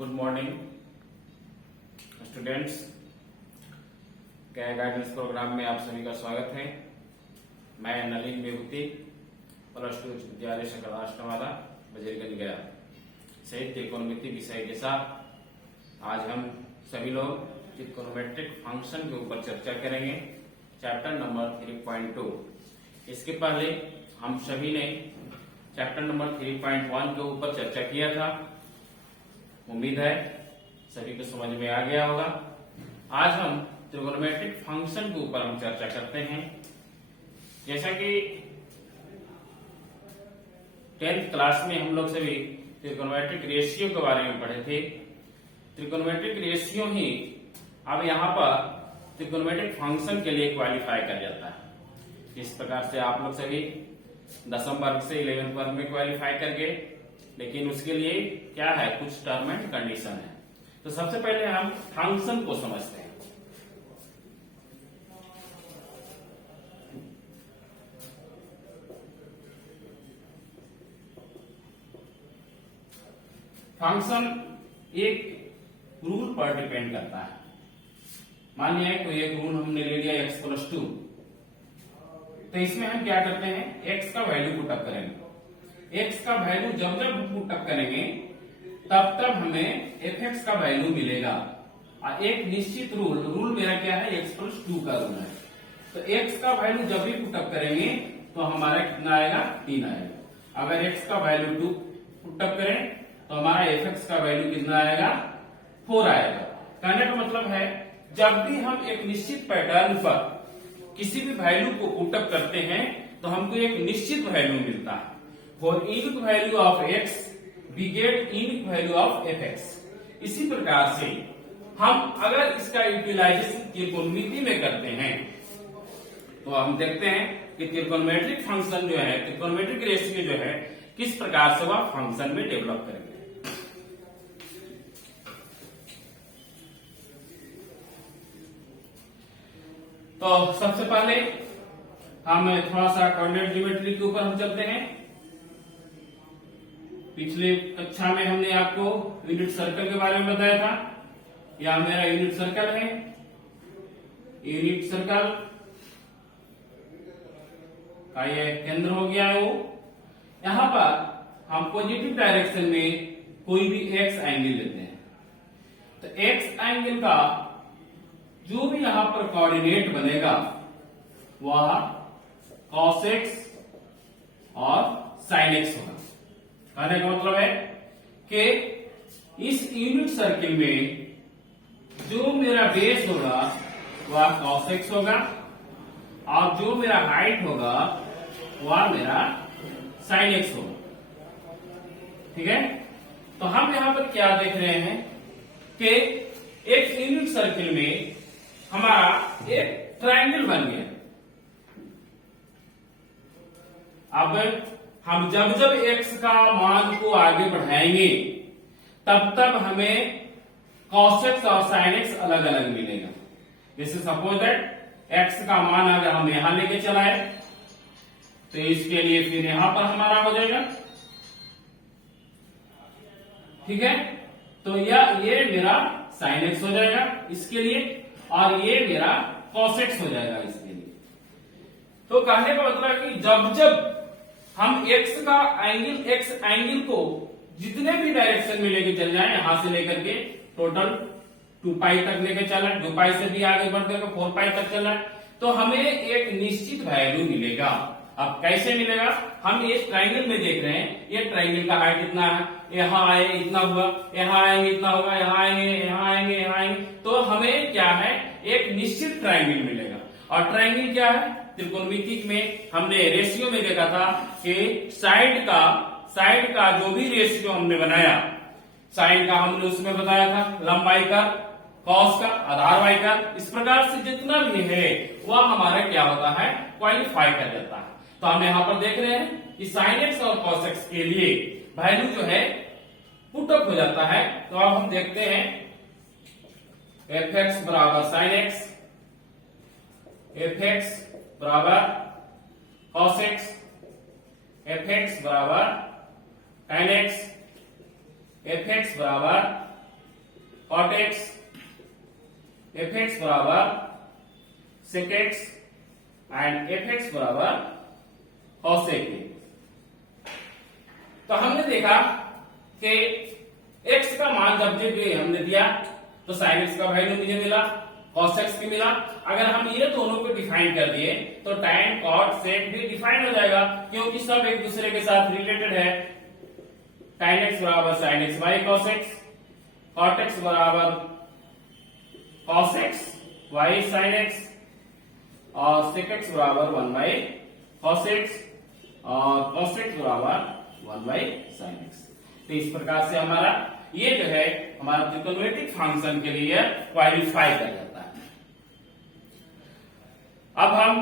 Good morning students. Career guidance program में आप सभी का स्वागत है। मैं नलिन विभूति, प्लस 2 विद्यालय शकल आश्रमवाला बजरगंज गया, सहित त्रिकोणमिति विषय के साथ आज हम सभी लोग त्रिकोणमेट्रिक फंक्शन के ऊपर चर्चा करेंगे, चैप्टर नंबर 3.2। इसके पहले हम सभी ने चैप्टर नंबर 3.1 के ऊपर चर्चा किया था। उम्मीद है सभी को समझ में आ गया होगा। आज हम त्रिकोणमेट्रिक फंक्शन के ऊपर हम चर्चा करते हैं। जैसा कि 10th क्लास में हम लोग सभी त्रिकोणमेट्रिक रेशियो के बारे में पढ़े थे। त्रिकोणमेट्रिक रेशियो ही अब यहाँ पर त्रिकोणमेट्रिक फंक्शन के लिए क्वालिफाई कर जाता है। इस प्रकार से आप लोग सभी 10th वर्ग से 11th वर्ग में क्वालिफाई कर गए, लेकिन उसके लिए क्या है, कुछ टर्म एंड कंडीशन है। तो सबसे पहले हम फंक्शन को समझते हैं। फंक्शन एक रूल पर डिपेंड करता है। मान लिया कोई एक रूल हमने ले लिया x+2, तो इसमें हम क्या करते हैं, x का वैल्यू पुटअप करेंगे। x का वैल्यू जब जब पुटअप करेंगे तब तब हमें fx का वैल्यू मिलेगा। और एक निश्चित रूल मेरा क्या है, x+2 का रूल है। तो x का वैल्यू जब भी पुटअप करेंगे तो हमारा कितना आएगा, 3 आएगा। अगर x का वैल्यू 2 पुटअप करें तो हमारा fx का वैल्यू कितना आएगा, 4 आएगा। कहने का मतलब है जब भी हम एक निश्चित पैटर्न पर किसी भी वैल्यू को पुटअप करते हैं तो हमको एक निश्चित वैल्यू मिलता है। For unique value of x we get unique value of fx। इसी प्रकार से हम अगर इसका यूटिलाइजेशन त्रिकोणमिति में करते हैं तो हम देखते हैं कि त्रिकोणमेट्रिक फंक्शन जो है, त्रिकोणमेट्रिक रेशियो जो है, किस प्रकार से वह फंक्शन में डेवलप करेंगे। तो सबसे पहले हम थोड़ा सा कोऑर्डिनेट ज्योमेट्री के ऊपर हम चलते हैं। पिछले कक्षा में हमने आपको यूनिट सर्कल के बारे में बताया था। यह मेरा यूनिट सर्कल है। यूनिट सर्कल का ये केंद्र हो गया है। वो यहां पर हम पॉजिटिव डायरेक्शन में कोई भी एक्स एंगल लेते हैं, तो एक्स एंगल का जो भी यहां पर कोऑर्डिनेट बनेगा वह cos x और sin x होगा। कहने का मतलब है कि इस यूनिट सर्किल में जो मेरा बेस होगा वह cos x होगा और जो मेरा हाइट होगा वह मेरा sin x होगा। ठीक है, तो हम यहां पर क्या देख रहे हैं कि एक यूनिट सर्किल में हमारा एक ट्रायंगल बन गया। अब हम जब जब x का मान को आगे बढ़ाएंगे तब तब हमें cos x और sin x अलग अलग मिलेगा। जैसे सपोज दैट x का मान अगर हम यहां लेके चलाए तो इसके लिए फिर यहां पर हमारा हो जाएगा। ठीक है, तो ये मेरा sin x हो जाएगा इसके लिए, और ये मेरा cos x हो जाएगा इसके लिए। तो कहने का मतलब है कि जब जब हम x एंगल को जितने भी डायरेक्शन में लेके चल जाए, यहां से लेकर के टोटल 2π तक लेके चला, 2π से भी आगे बढ़ करके 4π तक चला, तो हमें एक निश्चित वैल्यू मिलेगा। अब कैसे मिलेगा, हम ये ट्रायंगल में देख रहे हैं, ये ट्रायंगल का हाइट इतना है, यहाँ आए इतना हुआ, यहाँ आएंगे इतना होगा, यहाँ आएंगे यहाँ आएंगे यहाँ आएंगे, तो हमें क्या है, एक निश्चित ट्रायंगल मिलेगा। और ट्रायंगल क्या है, त्रिकोणमिति में हमने रेशियो में देखा था कि साइड का जो भी रेशियो हमने बनाया, साइड का हमने उसमें बताया था लंबाई का, कॉस का, आधार वाई का, इस प्रकार से जितना भी है वह हमारा क्या होता है, क्वालिफाई कर जाता है। तो हम यहाँ पर देख रहे हैं कि sin x और cos x के लिए वैल्यू जो है पुटअप हो जाता है। तो अब हम देखते हैं fx बराबर sin x, fx बराबर cos x, fx बराबर tan x, fx बराबर कॉट एक्स, एफ एक्स बराबर sec x and f x बराबर कॉसेक एक्स। तो हमने देखा कि x का मान जब भी हमने दिया तो sin x का वैल्यू मुझे मिला, cos x भी मिला। अगर हम ये दोनों को डिफाइन कर दिए तो tan cot sec भी डिफाइन हो जाएगा, क्योंकि सब एक दूसरे के साथ रिलेटेड है। tan x बराबर sin x y cos x, cot x बराबर cos x y sin x और sec x बराबर 1 by cos x और cos x बराबर 1 by sin x। तो इस प्रकार से हमारा ये जो है हमारा त्रिकोणमितिक फंक्शन के लिए क्वालिफाई कर जाता है। अब हम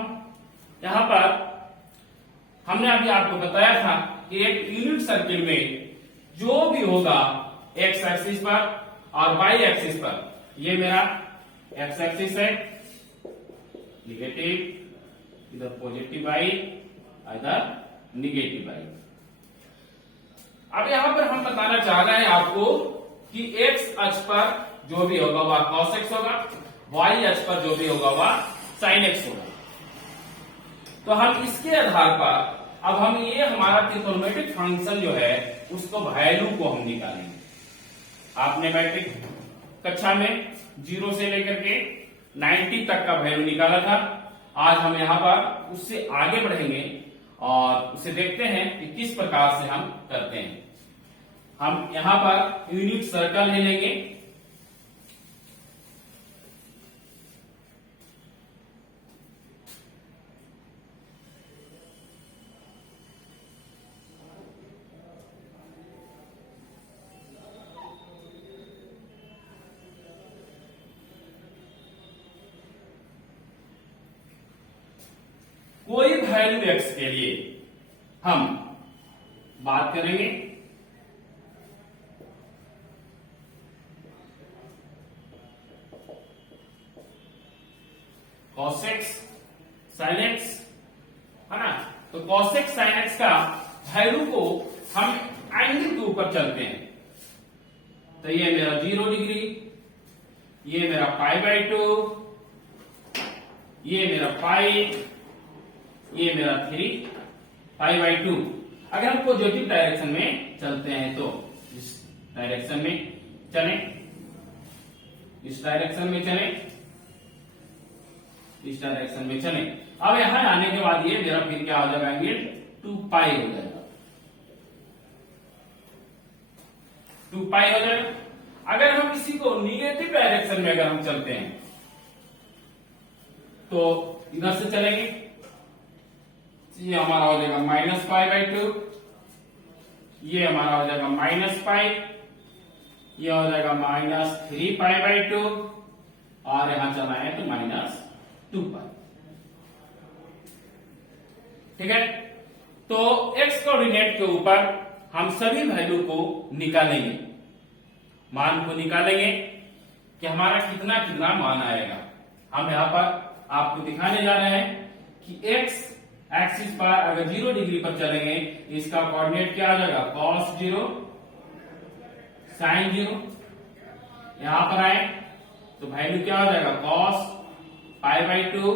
यहां पर हमने अभी आपको बताया था कि एक यूनिट सर्किल में जो भी होगा एक्स एक्सिस पर और वाई एक्सिस पर, ये मेरा एक्स एक्सिस है, निगेटिव इधर पॉजिटिव आई इधर निगेटिव आई। अब यहां पर हम बताना चाह रहे हैं आपको कि एक्स अक्ष पर जो भी होगा वह cos x होगा, वाई अक्ष पर जो भी होगा वह sin x होगा। तो हम इसके आधार पर अब हम ये हमारा त्रिकोणमितिक फंक्शन जो है उसको वैल्यू को हम निकालेंगे। आपने मैट्रिक कक्षा में 0 से लेकर के 90 तक का वैल्यू निकाला था। आज हम यहाँ पर उससे आगे बढ़ेंगे और उसे देखते हैं कि किस प्रकार से हम करते हैं। हम यहां पर यूनिट सर्कल ले लेंगे। कोई वैल्यू एक्स के लिए हम बात करेंगे cos x sin x, है ना। तो cos x sin x का वैल्यू को हम एंगल के ऊपर चलते हैं। तो ये मेरा 0 डिग्री, ये मेरा π/2, ये मेरा पाई, ये मेरा 3 π/2। अगर हम पॉजिटिव डायरेक्शन में चलते हैं तो इस डायरेक्शन में चलें, इस डायरेक्शन में चलें, इस डायरेक्शन में चलें। अब यहां आने के बाद ये मेरा फिर क्या हो जाएगा, एंगल 2π हो जाएगा, 2π हो जाएगा। अगर हम इसी को निगेटिव डायरेक्शन में अगर हम चलते हैं तो इधर से चलेंगे, ये हमारा हो जाएगा -π/2, ये हमारा हो जाएगा -π, ये हो जाएगा -3π/2 और यहां चला है तो -2π। ठीक है। तो x कोऑर्डिनेट के ऊपर हम सभी वैल्यू को निकालेंगे, मान को निकालेंगे कि हमारा कितना कितना मान आएगा। हम यहां पर आपको दिखाने जा रहे हैं कि x एक्सिस पर अगर 0 डिग्री पर चलेंगे इसका कोऑर्डिनेट क्या आ जाएगा, cos 0 sin 0। यहां पर आए तो वैल्यू क्या हो जाएगा, cos π/2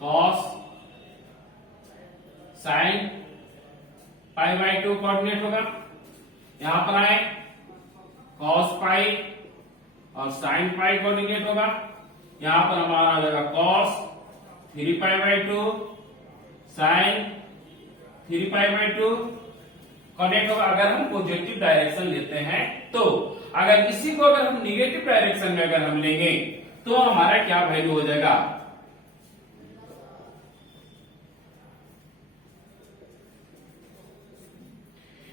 cos sin π/2 कोऑर्डिनेट होगा। यहां पर आए cos π और sin π कोऑर्डिनेट होगा। यहां पर हमारा आ जाएगा cos 3π/2 sin 3π/2 कनेक्ट होगा। अगर हम पॉजिटिव डायरेक्शन लेते हैं तो, अगर इसी को अगर हम निगेटिव डायरेक्शन में अगर हम लेंगे तो हमारा क्या वैल्यू हो जाएगा,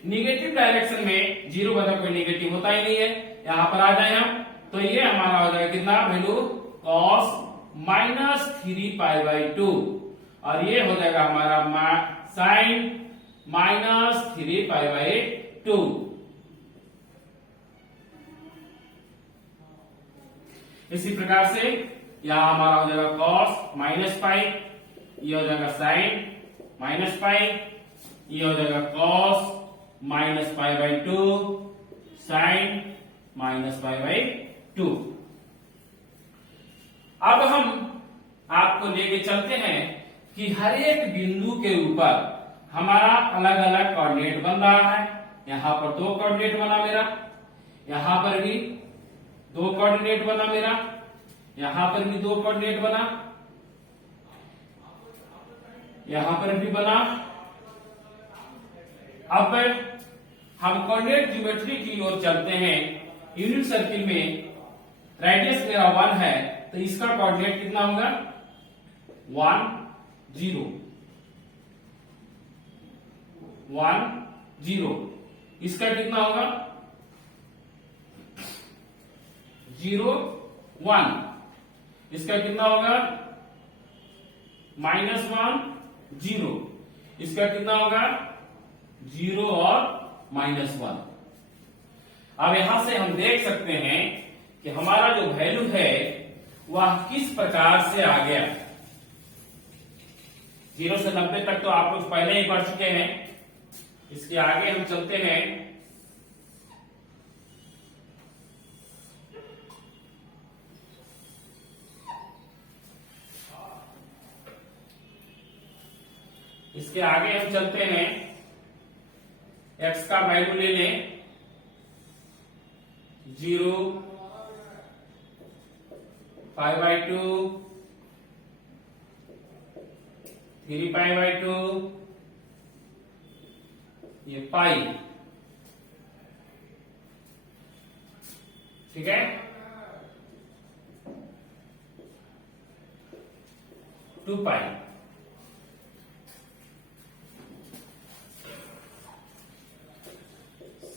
निगेटिव डायरेक्शन में 0 बदल कोई निगेटिव होता ही नहीं है। यहां पर आ जाए हम तो ये हमारा हो जाएगा कितना वैल्यू, cos -3π/2 और ये हो जाएगा हमारा sin -3π/2। इसी प्रकार से यहां हमारा हो जाएगा cos -π, ये हो जाएगा sin -π, ये हो जाएगा cos -π/2 sin -π/2। अब हम आपको लेके चलते हैं कि हर एक बिंदु के ऊपर हमारा अलग अलग कोऑर्डिनेट बन रहा है। यहां पर 2 कोऑर्डिनेट बना मेरा, यहां पर भी 2 कोऑर्डिनेट बना मेरा, यहां पर भी 2 कोऑर्डिनेट बना, यहां पर भी बना। अब हम कोऑर्डिनेट ज्योमेट्री की ओर चलते हैं। यूनिट सर्किल में रेडियस मेरा 1 है, तो इसका कोऑर्डिनेट कितना होगा? 1 0 1 0। इसका कितना होगा? 0 1। इसका कितना होगा? -1 0। इसका कितना होगा? 0 और -1। अब यहां से हम देख सकते हैं कि हमारा जो वैल्यू है वह किस प्रकार से आ गया। 0 से 90 तक तो आप लोग पहले ही पढ़ चुके हैं। इसके आगे हम चलते हैं। इसके आगे हम चलते हैं। x का वैल्यू ले लें 0 π/2 3π/2 ये पाई, ठीक है। 2π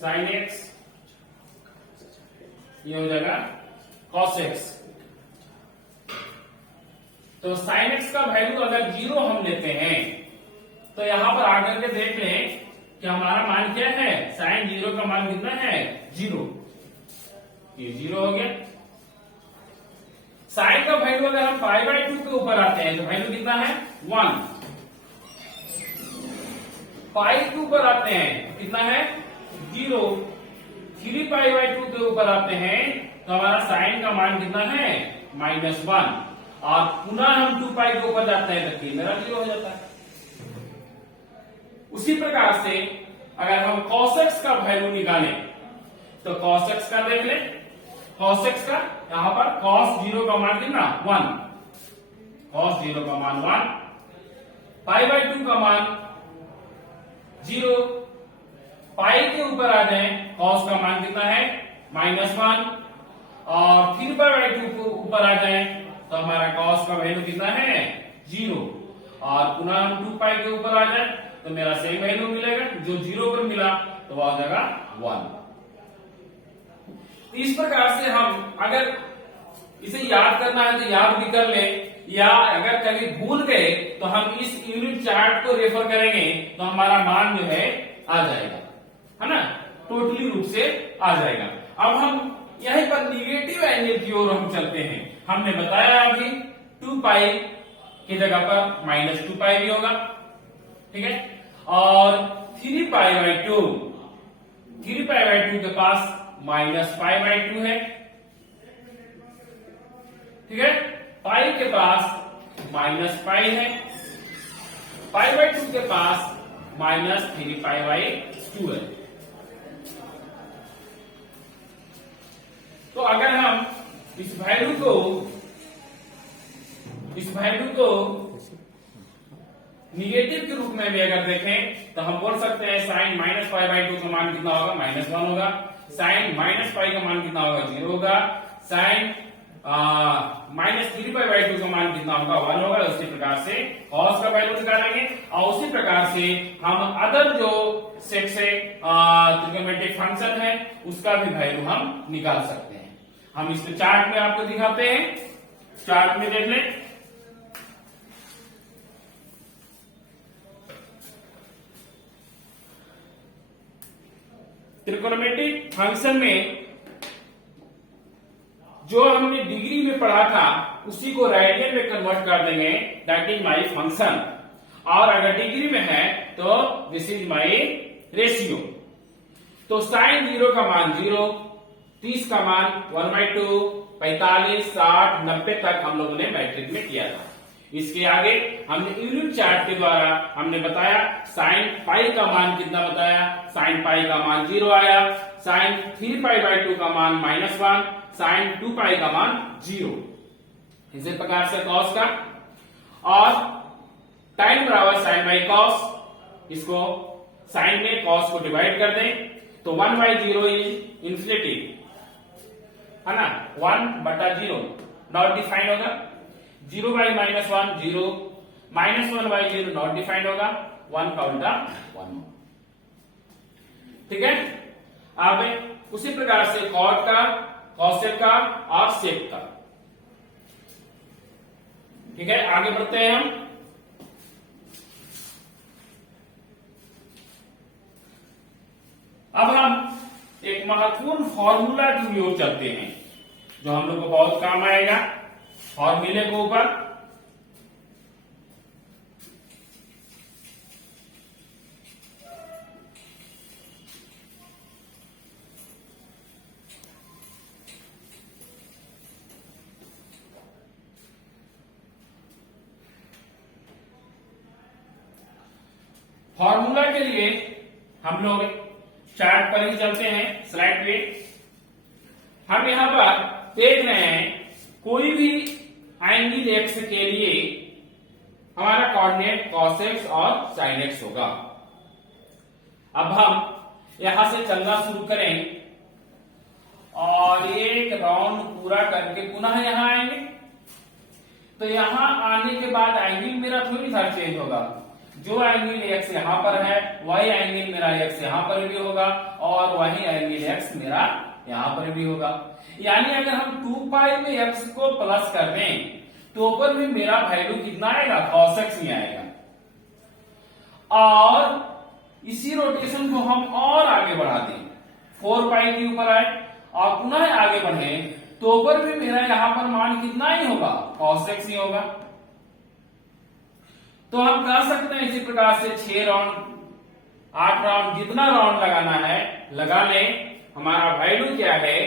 sin x, ये हो जाएगा cos x। तो sin x का वैल्यू अगर 0 हम लेते हैं तो यहां पर आकर के देख लें कि हमारा मान क्या है। sin 0 का मान कितना है? 0। ये 0 हो गया। sin का वैल्यू अगर हम π/2 के ऊपर आते हैं तो वैल्यू कितना है? 1। पाई के ऊपर आते हैं कितना है? 0। 3π/2 के ऊपर आते हैं तो हमारा साइन का मान कितना है? -1। और पुनः हम 2π के ऊपर जाते हैं तो मेरा 0 हो जाता है। उसी प्रकार से अगर हम cos x का वैल्यू निकालें तो cos x का देख लें। cos x का यहां पर cos 0 का मान कितना? 1। cos 0 का मान 1, π/2 का मान 0। पाई के ऊपर आ जाए cos का मान कितना है? -1। और 3π/2 के ऊपर आ जाए तो हमारा cos का वैल्यू कितना है? 0। और पुनः हम 2π के ऊपर आ जाए तो मेरा सेम वैल्यू मिलेगा। जो 0 पर मिला तो वह हो जाएगा 1। इस प्रकार से हम अगर इसे याद करना है तो याद भी कर ले, या अगर कभी भूल गए तो हम इस यूनिट चार्ट को रेफर करेंगे तो हमारा मान जो है आ जाएगा, है ना, टोटली रूप से आ जाएगा। अब हम यहीं पर निगेटिव एंगल की ओर हम चलते हैं। हमने बताया अभी 2π की जगह पर -2π भी होगा, ठीक है। और 3π/2 के पास -π/2 है, ठीक है। पाई के पास -π है, π/2 के पास -3π/2 है। तो अगर हम इस वैल्यू को निगेटिव के रूप में भी अगर देखें तो हम बोल सकते हैं साइन -π/2 का मान कितना होगा? -1 होगा। साइन -π का मान कितना होगा? 0 होगा। साइन -3π/2 का मान कितना होगा? 1 होगा। उसी प्रकार से cos का वैल्यू निकालेंगे और उसी प्रकार से हम अदर जो सेट से ट्रिग्नोमेट्रिक फंक्शन है उसका भी वैल्यू हम निकाल सकते हैं। हम इस चार्ट में आपको दिखाते हैं। चार्ट में देख लें। ट्रिग्नोमेट्रिक फंक्शन में जो हमने डिग्री में पढ़ा था उसी को रेडियन में कन्वर्ट कर देंगे, दैट इज माई फंक्शन। और अगर डिग्री में है तो दिस इज माई रेशियो। तो साइन 0 का मान 0, 30 का मान 1/2, 45, 60, 90 तक हम लोगों ने मैट्रिक में किया था। इसके आगे हमने यूनिट चार्ट के द्वारा हमने बताया साइन पाई का मान कितना बताया, साइन पाई का मान 0 आया, साइन 3π/2 का मान -1, साइन 2π का मान 0। इसी प्रकार से कॉस का, और टाइम बराबर साइन बाई कॉस, इसको साइन में कॉस को डिवाइड कर दें तो 1/0 इज इंफिनिटी, है ना, 1/0 नॉट डिफाइंड होगा, 0/-1 0, -1/0 नॉट डिफाइंड होगा, 1 का उल्टा 1। ठीक है। अब उसी प्रकार से कॉट का, कॉसेक का और सेक का। ठीक है, आगे बढ़ते हैं हम। अब हम एक महत्वपूर्ण फॉर्मूला की ओर चलते हैं जो हम लोग को बहुत काम आएगा फॉर्मूले के ऊपर। फॉर्मूला के लिए हम लोग चार्ट पर ही चलते हैं, स्लाइड पे। हम यहां पर देख रहे हैं कोई भी एंगल एक्स के लिए हमारा कोऑर्डिनेट cos x और sin x होगा। अब हम यहां से चलना शुरू करें और एक राउंड पूरा करके पुनः यहां आएंगे, तो यहां आने के बाद एंगल मेरा थोड़ी सा चेंज होगा, जो एंगल x यहां पर है वही एंगल मेरा x यहां पर भी होगा और वही एंगल x मेरा यहां पर भी होगा। यानी अगर हम 2π में x को प्लस कर दें तो ऊपर भी मेरा वैल्यू कितना आएगा, cos x ही आएगा। और इसी रोटेशन को हम और आगे बढ़ा दें, 4π के ऊपर आए और पुनः आगे बढ़े तो ऊपर भी मेरा यहां पर मान कितना ही होगा, cos x ही होगा। तो हम कह सकते हैं इसी प्रकार से 6 राउंड 8 राउंड जितना राउंड लगाना है लगा लें, हमारा वैल्यू क्या है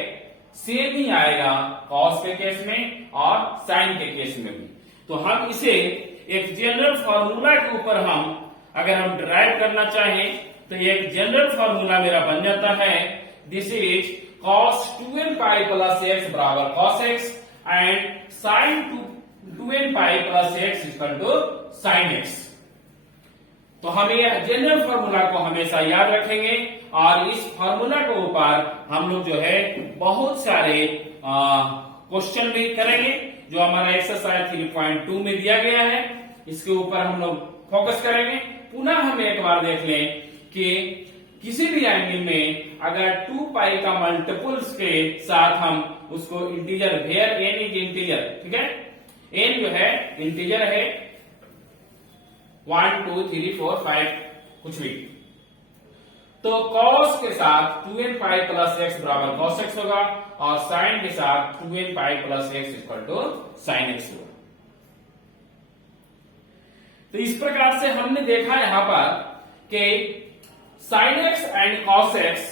सेम ही आएगा कॉस के केस में और साइन के केस में भी। तो हम इसे एक जनरल फॉर्मूला के ऊपर हम अगर हम डिराइव करना चाहें तो एक जनरल फॉर्मूला मेरा बन जाता है, this is cos 2nπ plus x बराबर cos x एंड sin 2nπ plus x equal to sin x। तो हम ये जनरल फॉर्मूला को हमेशा याद रखेंगे और इस फॉर्मूला के ऊपर हम लोग जो है बहुत सारे क्वेश्चन भी करेंगे जो हमारा एक्सरसाइज 3.2 में दिया गया है, इसके ऊपर हम लोग फोकस करेंगे। पुनः हम एक बार देख लें कि किसी भी एंगल में अगर 2π का मल्टीपल्स के साथ हम उसको integer, where n is integer, ठीक है, n जो है इंटीजर है 1 2 3 4 5 कुछ भी, तो cos के साथ 2nπ प्लस x बराबर cos x होगा और sin के साथ 2nπ plus x equal to sin x होगा। तो इस प्रकार से हमने देखा यहां पर कि sin x and cos x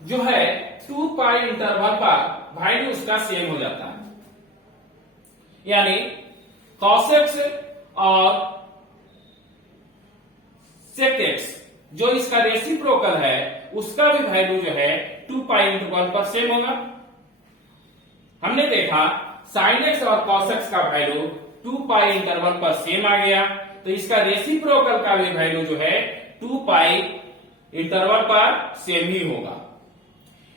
जो है 2π इंटरवल पर वैल्यू उसका सेम हो जाता है, यानी cos x और sec x जो इसका रेसिप्रोकल है उसका भी वैल्यू जो है 2π इंटरवल पर सेम होगा। हमने देखा sin x और cos x का वैल्यू 2π इंटरवल पर सेम आ गया, तो इसका रेसिप्रोकल का भी वैल्यू जो है 2π इंटरवल पर सेम ही होगा।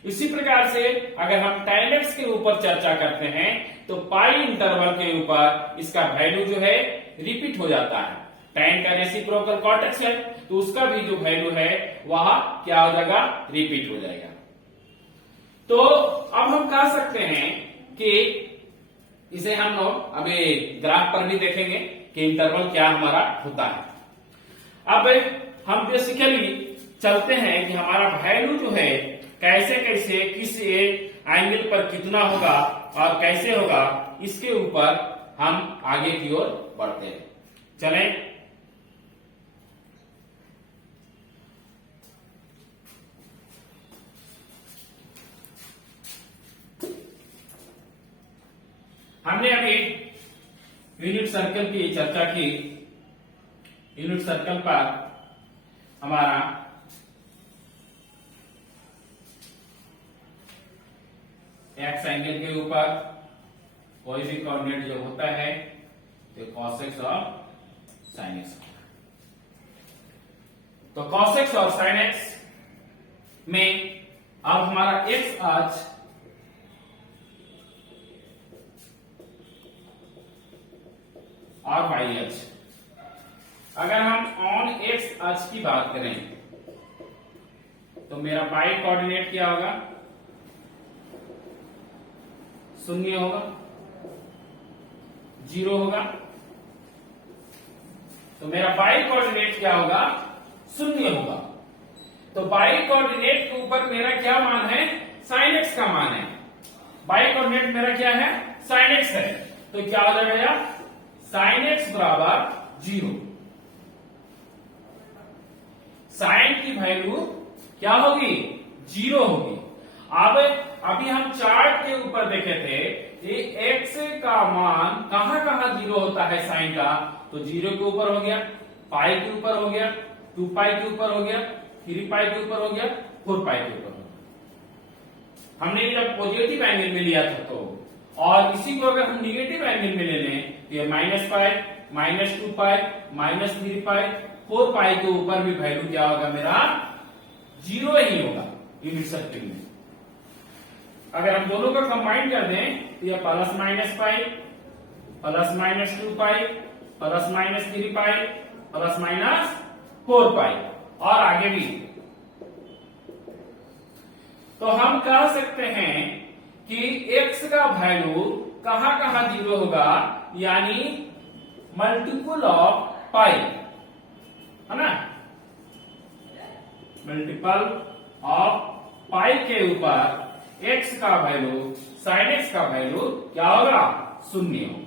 इसी प्रकार से अगर हम tan x के ऊपर चर्चा करते हैं तो पाई इंटरवल के ऊपर इसका वैल्यू जो है रिपीट हो जाता है। tan का रेसिप्रोकल cot x है तो उसका भी जो वैल्यू है वह क्या हो जाएगा, रिपीट हो जाएगा। तो अब हम कह सकते हैं कि इसे हम लोग अभी ग्राफ पर भी देखेंगे कि इंटरवल क्या हमारा होता है। अब हम बेसिकली चलते हैं कि हमारा वैल्यू जो है कैसे कैसे किस एंगल पर कितना होगा और कैसे होगा, इसके ऊपर हम आगे की ओर बढ़ते हैं। चलें। हमने अभी यूनिट सर्कल की चर्चा की। यूनिट सर्कल पर हमारा एक्स एंगल के ऊपर कोई भी कोऑर्डिनेट जो होता है तो cos x और sin x। तो cos x और sin x में अब हमारा x अक्ष और y अक्ष, अगर हम ऑन x अक्ष की बात करें तो मेरा y कोऑर्डिनेट क्या होगा, 0 होगा, 0 होगा। तो मेरा y कोऑर्डिनेट क्या होगा, 0 होगा। तो y कोऑर्डिनेट के ऊपर मेरा क्या मान है, sin x का मान है। y कोऑर्डिनेट मेरा क्या है, sin x है। तो क्या हो जाएगा, sin x बराबर 0। sin की वैल्यू क्या होगी, 0 होगी। अब अभी हम चार्ट के ऊपर देखे थे कि x का मान कहां कहां 0 होता है साइन का, तो 0 के ऊपर हो गया, पाई के ऊपर हो गया, 2 पाई के ऊपर हो गया, 3 पाई के ऊपर हो गया, 4 पाई के ऊपर हो गया। हमने जब पॉजिटिव एंगल में लिया था तो, और इसी को अगर हम निगेटिव एंगल में ले लें तो ये -पाई, -2 पाई, -3 पाई, 4 पाई के ऊपर भी वैल्यू क्या होगा, मेरा 0 ही होगा यूनिट सर्कल में। अगर हम दोनों का कंबाइन कर दें तो यह +- पाई, +-2 पाई, +-3 पाई, +-4 पाई और आगे भी। तो हम कह सकते हैं कि x का वैल्यू कहां कहां 0 होगा, यानी मल्टीपल ऑफ पाई, है ना, मल्टीपल ऑफ पाई के ऊपर x का वैल्यू, sin x का वैल्यू क्या होगा, 0 होगा।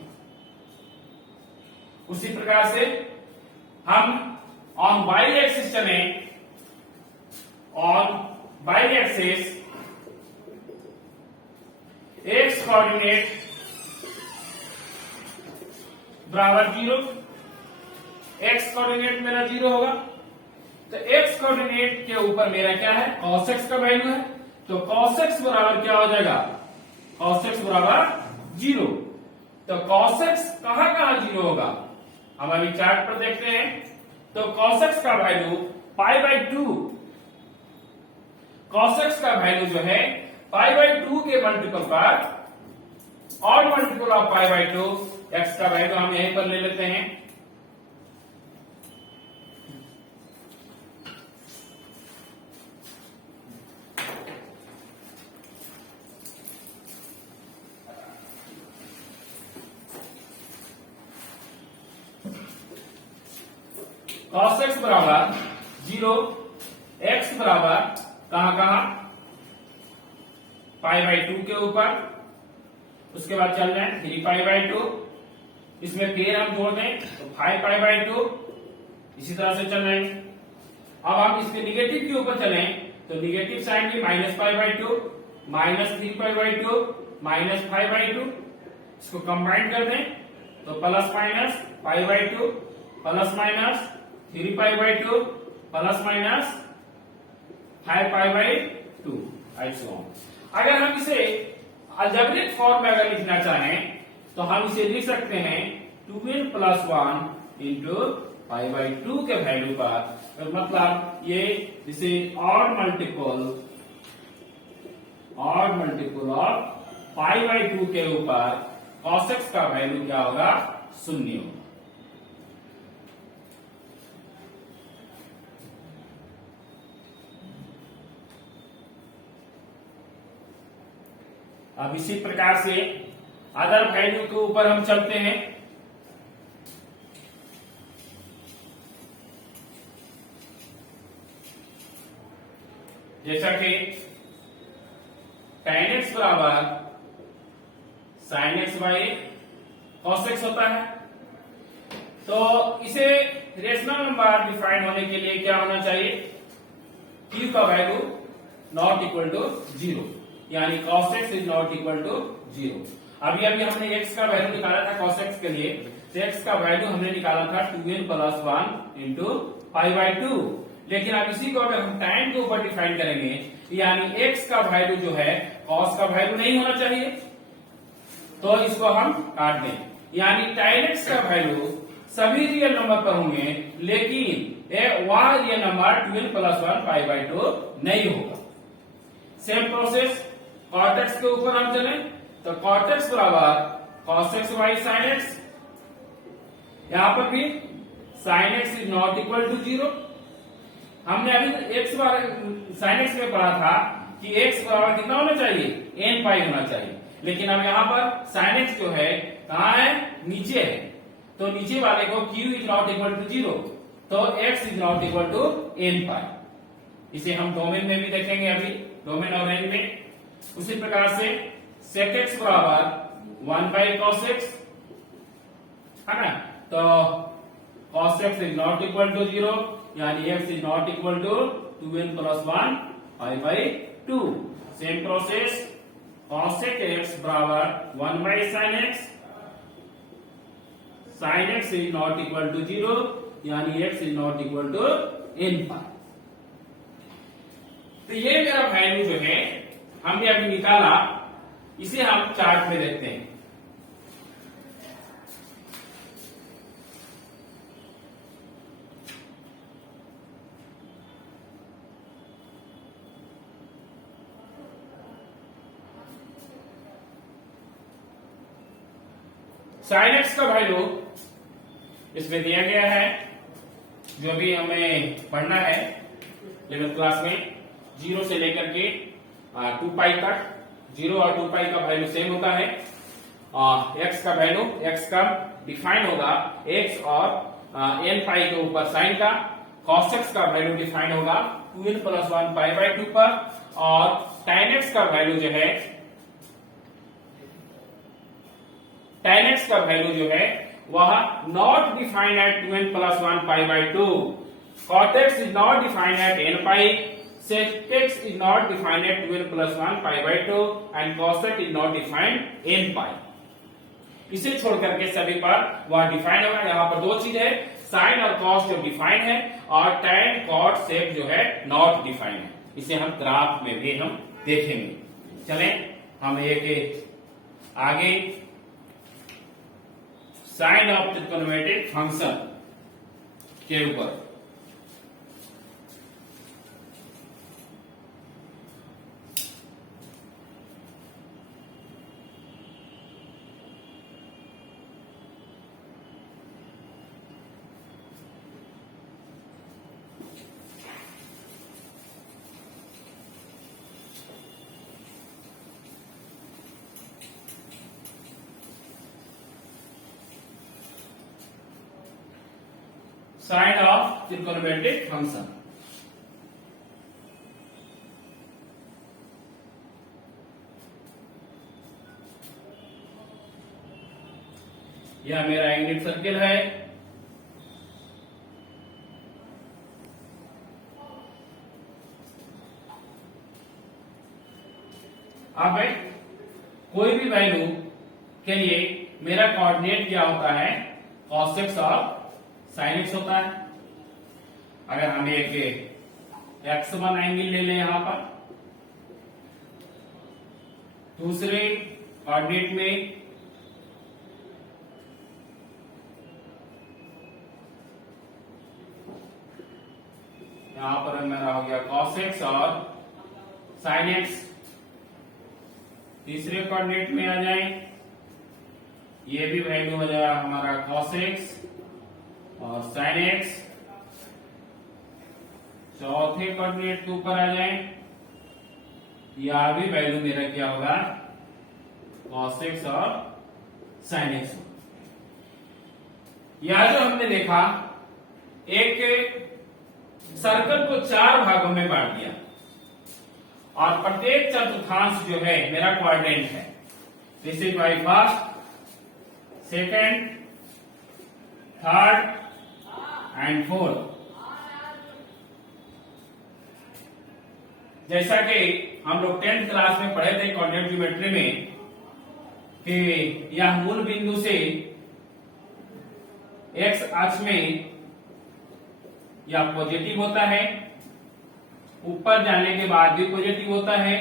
उसी प्रकार से हम ऑन y एक्सिस चले, on y axis x coordinate बराबर 0, x कोऑर्डिनेट मेरा 0 होगा। तो x कोऑर्डिनेट के ऊपर मेरा क्या है, cos x का वैल्यू है। तो cos x बराबर क्या हो जाएगा, cos x बराबर 0। तो cos x कहां कहां 0 होगा, हम अभी चार्ट पर देखते हैं। तो cos x का वैल्यू π/2, cos x का वैल्यू जो है π/2 के मल्टीपल पर, और मल्टीपल ऑफ π/2, x का वैल्यू हम यहीं पर ले लेते हैं। cos x बराबर 0, x बराबर कहां कहां, π/2 के ऊपर, उसके बाद चल रहे हैं 3 π/2, इसमें फिर हम जोड़ दें तो 5 π/2, इसी तरह से चल रहे हैं। अब हम इसके निगेटिव के ऊपर चलें तो निगेटिव साइन की -π/2, -3 π/2, -5/2, इसको कंबाइन कर दें तो plus minus π/2, plus minus 3 π/2, plus minus 5 π/2, ऐसे। अगर हम इसे अलजेब्रिक फॉर्म में अगर लिखना चाहें तो हम इसे लिख सकते हैं 2n + 1 इंटू π/2 के वैल्यू पर। तो मतलब ये इसे और मल्टीपल ऑफ π/2 के ऊपर cos x का वैल्यू क्या होगा, 0 होगा। अब इसी प्रकार से अदर वैल्यू के ऊपर हम चलते हैं। जैसा कि tan x बराबर sin x/, cos x होता है। तो इसे रेशनल नंबर डिफाइन होने के लिए क्या होना चाहिए, q का वैल्यू नॉट इक्वल टू 0, यानी cos x is not equal to 0। अभी अभी हमने x का वैल्यू निकाला था cos x के लिए, तो x का वैल्यू हमने निकाला था 2n plus 1 into pi by 2। लेकिन अब इसी को अगर हम टाइम के ऊपर डिफाइन करेंगे, यानी x का वैल्यू जो है cos का वैल्यू नहीं होना चाहिए, तो इसको हम काट दें। यानी tan x का वैल्यू सभी रियल नंबर पर होंगे, लेकिन वह real number 2n plus 1 pi by 2 नहीं होगा। सेम प्रोसेस cot x के ऊपर हम चले, तो cot x बराबर cos x by sin x। यहां पर भी sin x is not equal to 0। हमने अभी x बार sin x में पढ़ा था कि x बराबर कितना होना चाहिए, n पाई होना चाहिए, लेकिन अब यहाँ पर sin x जो है कहाँ है, नीचे है, तो नीचे वाले को q is not equal to 0, तो x is not equal to n pi. इसे हम डोमेन में भी देखेंगे, अभी डोमेन और रेंज में। उसी प्रकार से sec x बराबर 1 बाई cos x है ना, तो cos x is not equal to 0, यानी x is not equal to 2n plus 1 pi by 2। Same process cos x बराबर 1 by sin x, sin x is not equal to 0, यानी x is not equal to n pi. तो ये मेरा value जो है हमने अभी निकाला, इसे हम चार्ट में देखते हैं। sin x का वैल्यू इसमें दिया गया है, जो भी हमें पढ़ना है 11th क्लास में, 0 से लेकर के 2 पाई तक। 0 और 2 पाई का वैल्यू सेम होता है। x का वैल्यू, x का डिफाइन होगा x और n पाई के ऊपर साइन का। cos x का वैल्यू डिफाइन होगा 2n प्लस 1 पाई बाई 2 पर, और tan x का वैल्यू जो है, tan x का वैल्यू जो है वह not defined at 2n plus 1 pi by 2। cot x is not defined at n pi, sec x is not defined at 2n plus 1 pi by 2, and cos x is not defined n pi. इसे छोड़ करके सभी पर वह define होगा। यहाँ पर दो चीज है, साइन और cos जो डिफाइन है, और tan cot sec जो है नॉट डिफाइन है। इसे हम ग्राफ में भी हम देखेंगे। चलें हम एक आगे साइन ऑफ ट्रिग्नोमेट्रिक फंक्शन के ऊपर। Sign of trigonometric function. यह मेरा यूनिट सर्किल है। अब कोई भी वैल्यू के लिए मेरा कोऑर्डिनेट क्या होता है, cos x और sin x होता है। अगर हम एक x1 एंगल ले लें यहां पर, दूसरे कोऑर्डिनेट में यहां पर मेरा हो गया cos x और sin x। तीसरे कोऑर्डिनेट में आ जाए, ये भी वैल्यू हो जाएगा हमारा cos x और sin x। चौथे कोऑर्डिनेट के ऊपर आ जाए, यह भी वैल्यू मेरा क्या होगा, cos x और sin x। यह जो हमने देखा, एक सर्कल को 4 भागों में बांट दिया, और प्रत्येक चतुर्थांश जो है मेरा क्वाड्रेंट है। This is my first, second, third and fourth. जैसा कि हम लोग 10th क्लास में पढ़े थे कोऑर्डिनेट ज्योमेट्री में, कि यह मूल बिंदु से एक्स अक्ष में यह पॉजिटिव होता है, ऊपर जाने के बाद भी पॉजिटिव होता है,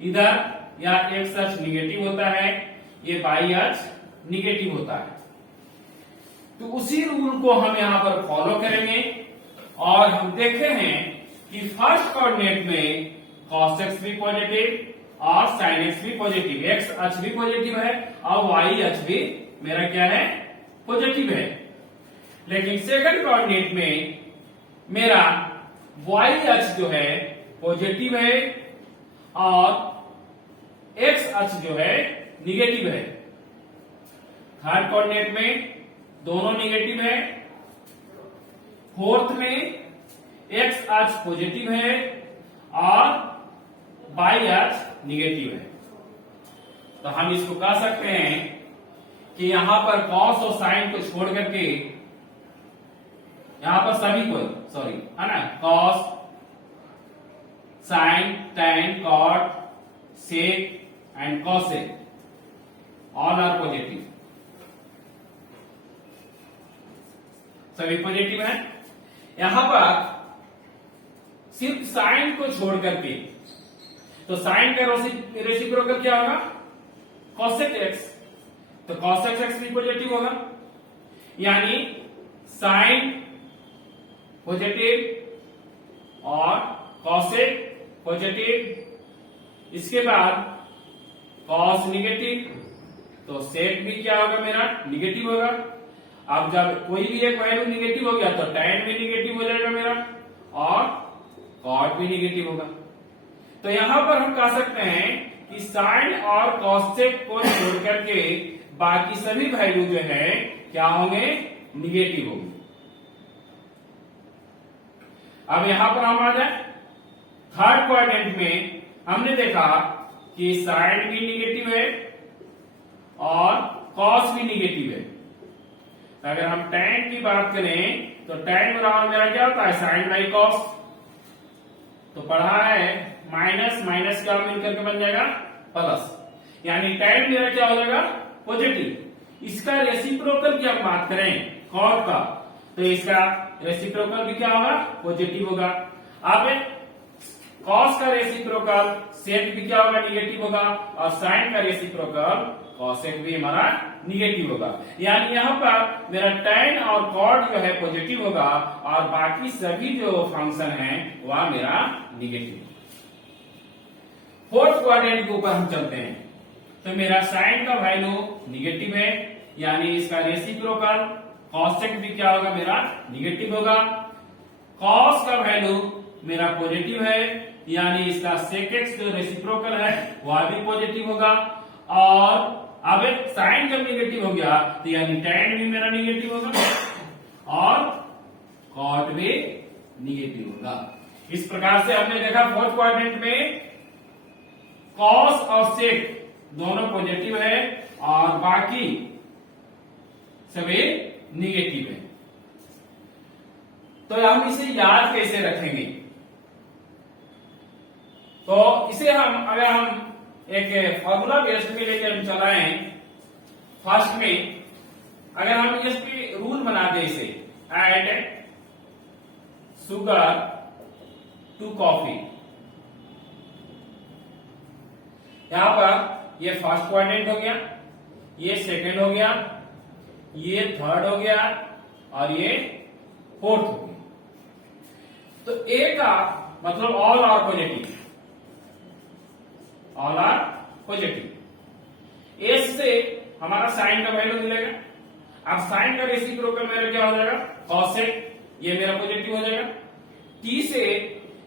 इधर यह एक्स अक्ष निगेटिव होता है, ये वाई अक्ष निगेटिव होता है। तो उसी रूल को हम यहां पर फॉलो करेंगे और हम देखते हैं कि फर्स्ट कोऑर्डिनेट में cos x भी पॉजिटिव और sin x भी पॉजिटिव, एक्स अक्ष भी पॉजिटिव है और वाई अक्ष भी मेरा क्या है, पॉजिटिव है। लेकिन सेकंड कोऑर्डिनेट में मेरा वाई अक्ष जो है पॉजिटिव है और एक्स अक्ष जो है निगेटिव है। थर्ड कोऑर्डिनेट में दोनों निगेटिव है, फोर्थ में एक्स अक्ष पॉजिटिव है और वाई अक्ष निगेटिव है। तो हम इसको कह सकते हैं कि यहां पर कॉस और साइन को छोड़ करके यहां पर सभी को है ना, cos, sine, tan, cot, sec and cosec all are positive, सभी पॉजिटिव है। यहां पर सिर्फ साइन को छोड़ करके, तो साइन का रेसिप्रोकल क्या होगा, कॉसेक एक्स, तो कॉसेक एक्स भी पॉजिटिव होगा, यानी साइन पॉजिटिव और कॉसेक पॉजिटिव, इसके बाद कॉस निगेटिव, तो सेक भी क्या होगा मेरा, निगेटिव होगा। अब जब कोई भी एक वैल्यू निगेटिव हो गया तो टैन भी निगेटिव हो जाएगा मेरा और कॉट भी निगेटिव होगा। तो यहां पर हम कह सकते हैं कि साइन और कॉसेक को छोड़ करके बाकी सभी वैल्यू जो है क्या होंगे, निगेटिव होंगे। अब यहां पर हम आ जाए थर्ड क्वाड्रेंट में, हमने देखा कि साइन भी निगेटिव है और कॉस भी निगेटिव है। अगर हम tan की बात करें तो tan बराबर मेरा क्या होता है, साइन बाई कॉस, तो पढ़ा है माइनस माइनस क्या मिलकर के बन जाएगा प्लस, यानी tan मेरा क्या हो जाएगा, पॉजिटिव। इसका रेसिप्रोकल की हम बात करें कॉट का, तो इसका रेसिप्रोकल भी क्या होगा, पॉजिटिव होगा। अब कॉस का रेसिप्रोकल सेक भी क्या होगा, निगेटिव होगा और साइन का रेसिप्रोकल कॉसेक भी हमारा निगेटिव होगा। यानी यहाँ पर मेरा tan और cot जो है पॉजिटिव होगा और बाकी सभी जो फंक्शन है वह मेरा निगेटिव। फोर्थ क्वाड्रेंट के ऊपर हम चलते हैं, तो मेरा साइन का वैल्यू निगेटिव है, यानी इसका रेसिप्रोकल कॉसेक भी क्या होगा, मेरा निगेटिव होगा। कॉस का वैल्यू मेरा पॉजिटिव है, यानी इसका सेक एक्स जो रेसिप्रोकल है वह भी पॉजिटिव होगा। और अब साइन जब निगेटिव हो गया तो यानी tan भी मेरा निगेटिव होगा और cot भी निगेटिव होगा। इस प्रकार से हमने देखा फोर्थ क्वाड्रेंट में cos और sec दोनों पॉजिटिव है और बाकी सभी निगेटिव है। तो हम इसे याद कैसे रखेंगे, तो इसे हम अगर हम एक फॉर्मूला बेस्ड में लेकर हम चलाएं, फर्स्ट में अगर हम इस पे रूल बना दें, इसे ऐड शुगर टू कॉफी, यहां पर ये फर्स्ट क्वाड्रेंट हो गया, ये सेकंड हो गया, ये थर्ड हो गया और ये फोर्थ हो गया। तो ए का मतलब all are positive, all are positive. S से हमारा साइन का वैल्यू मिलेगा। अब साइन का रेसिप्रोकल मेरा क्या हो जाएगा, कॉसेक, ये मेरा पॉजिटिव हो जाएगा। टी से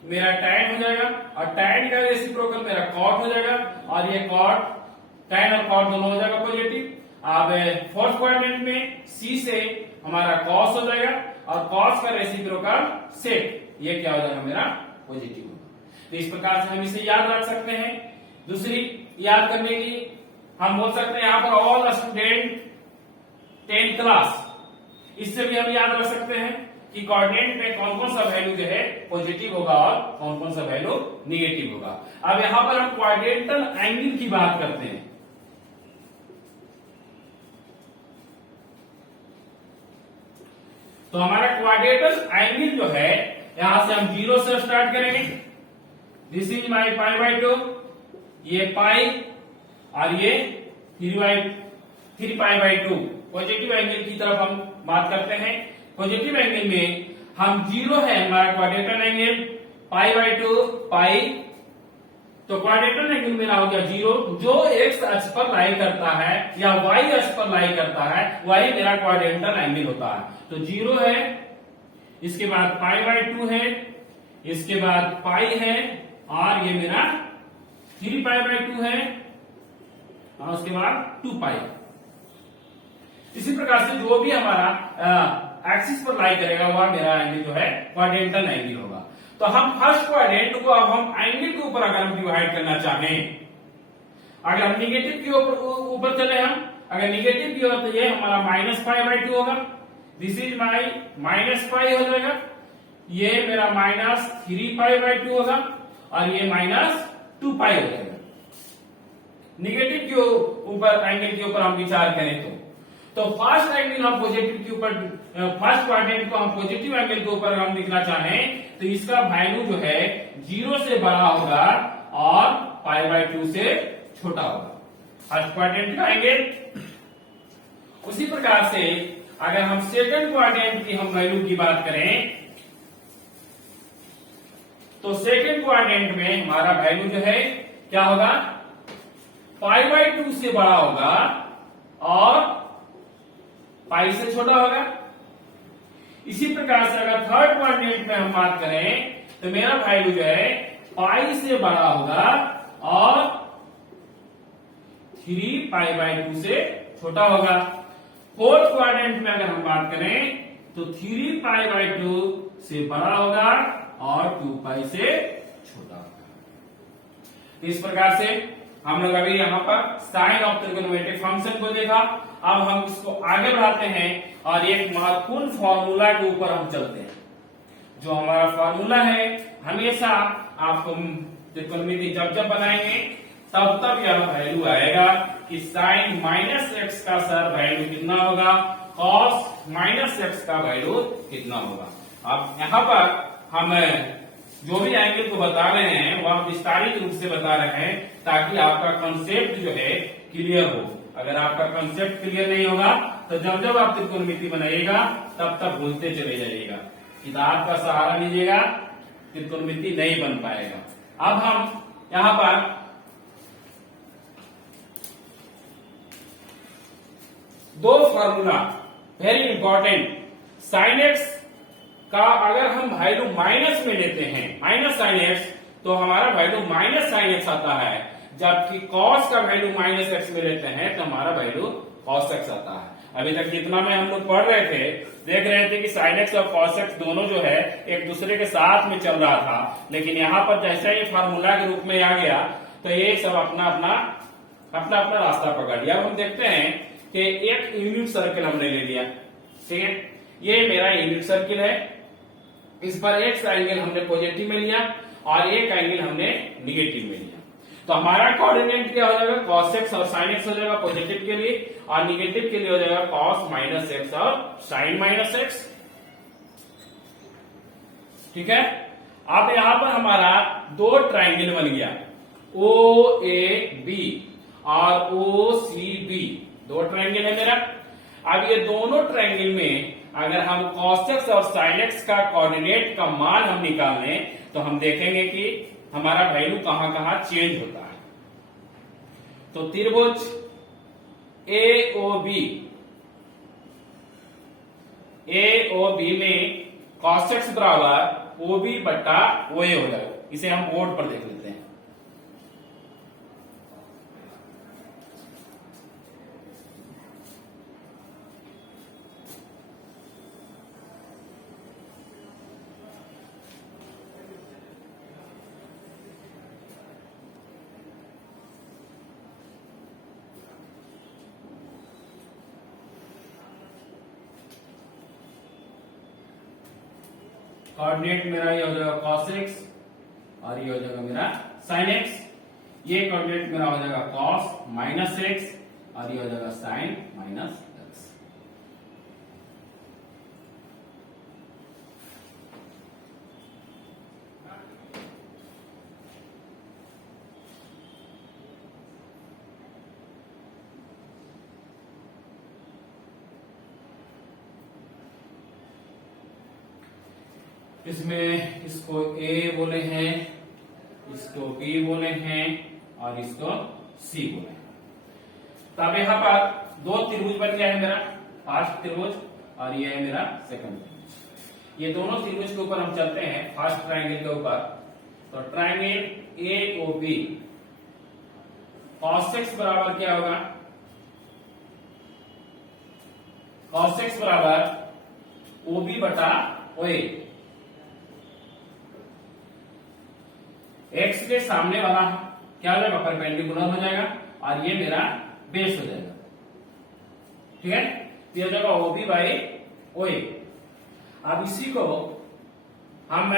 मेरा टैन हो जाएगा और टैन का रेसिप्रोकल मेरा कॉट हो जाएगा और ये कॉट, टैन और कॉट दोनों हो जाएगा पॉजिटिव। अब फोर्थ क्वाड्रेंट में सी से हमारा कॉस हो जाएगा और कॉस का रेसिप्रोकल सेक, ये क्या हो जाएगा मेरा पॉजिटिव होगा। तो इस प्रकार से हम इसे याद रख सकते हैं। दूसरी याद करने की हम बोल सकते हैं यहाँ पर ऑल स्टूडेंट 10th क्लास, इससे भी हम याद रख सकते हैं कि कोऑर्डिनेट में कौन कौन सा वैल्यू जो है पॉजिटिव होगा और कौन कौन सा वैल्यू निगेटिव होगा। अब यहाँ पर हम क्वाड्रेंटल एंगल की बात करते हैं। तो हमारा क्वाड्रेटल एंगल जो है यहां से हम 0 से स्टार्ट करेंगे। दिस इज माई π/2, ये पाई और ये 3π/2। पॉजिटिव एंगल की तरफ हम बात करते हैं। पॉजिटिव एंगल में हम 0 है हमारा क्वाड्रेटल एंगल, π/2 पाई, तो क्वाड्रेटल एंगल मेरा हो गया 0। जो एक्स अक्ष पर लाई करता है या वाई अक्ष पर लाई करता है वही मेरा क्वाड्रेटल एंगल होता है। तो 0 है, इसके बाद π/2 है, इसके बाद पाई है और ये मेरा 3π/2 है और उसके बाद 2 इसी प्रकार से जो भी हमारा एक्सिस पर लाई करेगा वह मेरा एंगल जो है क्वाड्रेंटल एंगल होगा। तो हम फर्स्ट क्वाड्रेंट को अब हम एंगल के ऊपर अगर हम डिवाइड करना चाहें, अगर हम निगेटिव के ऊपर चले, हम अगर निगेटिव की हो तो ये हमारा -π/2 होगा। दिस इज माई -π हो जाएगा, ये मेरा -3π/2 होगा और ये -2π हो जाएगा। निगेटिव के ऊपर एंगल के ऊपर हम विचार करें तो फर्स्ट एंगल हम पॉजिटिव के ऊपर, फर्स्ट क्वाड्रेंट को हम पॉजिटिव एंगल के ऊपर हम लिखना चाहें तो इसका वैल्यू जो है 0 से बड़ा होगा और π/2 से छोटा होगा फर्स्ट क्वाड्रेंट का एंगल। उसी प्रकार से अगर हम सेकंड क्वाड्रेंट की हम वैल्यू की बात करें तो सेकंड क्वाड्रेंट में हमारा वैल्यू जो है क्या होगा, π/2 से बड़ा होगा और पाई से छोटा होगा। इसी प्रकार से अगर थर्ड क्वाड्रेंट में हम बात करें तो मेरा वैल्यू जो है पाई से बड़ा होगा और 3π/2 से छोटा होगा। फोर्थ क्वाड्रेंट में अगर हम बात करें तो 3π/2 से बड़ा होगा और 2π से छोटा होगा। इस प्रकार से हम लोग अभी यहाँ पर साइन ऑफ ट्रिगोनोमेट्रिक फंक्शन को देखा। अब हम इसको आगे बढ़ाते हैं और एक महत्वपूर्ण फॉर्मूला के ऊपर हम चलते हैं। जो हमारा फॉर्मूला है, हमेशा आपको त्रिकोणमिति जब जब बनाएंगे तब तब यह वैल्यू आएगा कि साइन -x का सर वैल्यू कितना होगा, कॉस -x का वैल्यू कितना होगा। अब यहाँ पर हम जो भी एंगल को बता रहे हैं वह विस्तारित रूप से बता रहे हैं ताकि आपका कंसेप्ट जो है क्लियर हो। अगर आपका कंसेप्ट क्लियर नहीं होगा तो जब जब आप त्रिकोणमिति बनाइएगा तब तक भूलते चले जाइएगा, किताब का सहारा लीजिएगा, त्रिकोणमिति नहीं बन पाएगा। अब हम यहाँ पर दो formula very important, sine x का अगर हम वैल्यू माइनस में लेते हैं -sin x तो हमारा वैल्यू -sin x आता है, जबकि cos का वैल्यू -x में लेते हैं तो हमारा वैल्यू cos x आता है। अभी तक जितना में हम लोग पढ़ रहे थे देख रहे थे कि sin x और cos x दोनों जो है एक दूसरे के साथ में चल रहा था, लेकिन यहाँ पर जैसे ही फार्मूला के रूप में आ गया तो ये सब अपना अपना रास्ता पकड़ लिया। अब हम देखते हैं कि एक यूनिट सर्किल हमने ले लिया, ठीक है, ये मेरा यूनिट सर्किल है, इस पर एक एंगल हमने पॉजिटिव में लिया और एक एंगल हमने निगेटिव में लिया। तो हमारा कोऑर्डिनेट क्या हो जाएगा, cos x और sin x हो जाएगा पॉजिटिव के लिए और निगेटिव के लिए हो जाएगा cos -x और sin -x। ठीक है, अब यहां पर हमारा दो ट्राइंगल बन गया, OAB और OCB, दो ट्राइंगल है मेरा। अब ये दोनों ट्राइंगल में अगर हम cos x और sin x का कोऑर्डिनेट का मान हम निकाल लें तो हम देखेंगे कि हमारा वैल्यू कहां कहां चेंज होता है। तो त्रिभुज AOB में cos x बराबर OB बट्टा OA हो जाएगा। इसे हम बोर्ड पर देख लेते हैं। कोऑर्डिनेट मेरा ये हो जाएगा cos x और ये हो जाएगा मेरा sin x। ये कोऑर्डिनेट मेरा हो जाएगा cos -x और ये हो जाएगा sin -x। इसमें इसको ए बोले हैं, इसको बी बोले हैं और इसको सी बोले हैं। तो अब यहाँ पर दो त्रिभुज बन गया है मेरा, फर्स्ट त्रिभुज और ये है मेरा सेकंड त्रिभुज। ये दोनों त्रिभुज के ऊपर हम चलते हैं फर्स्ट ट्राइंगल के ऊपर। तो triangle A O B cos x बराबर क्या होगा, cos x बराबर ओ बी बटा ओ ए। x के सामने वाला क्या हो जाएगा, परपेंडिकुलर हो जाएगा और ये मेरा बेस हो जाएगा। ठीक है, तो यह जाएगा ओ बी बाई ओ ए। अब इसी को हम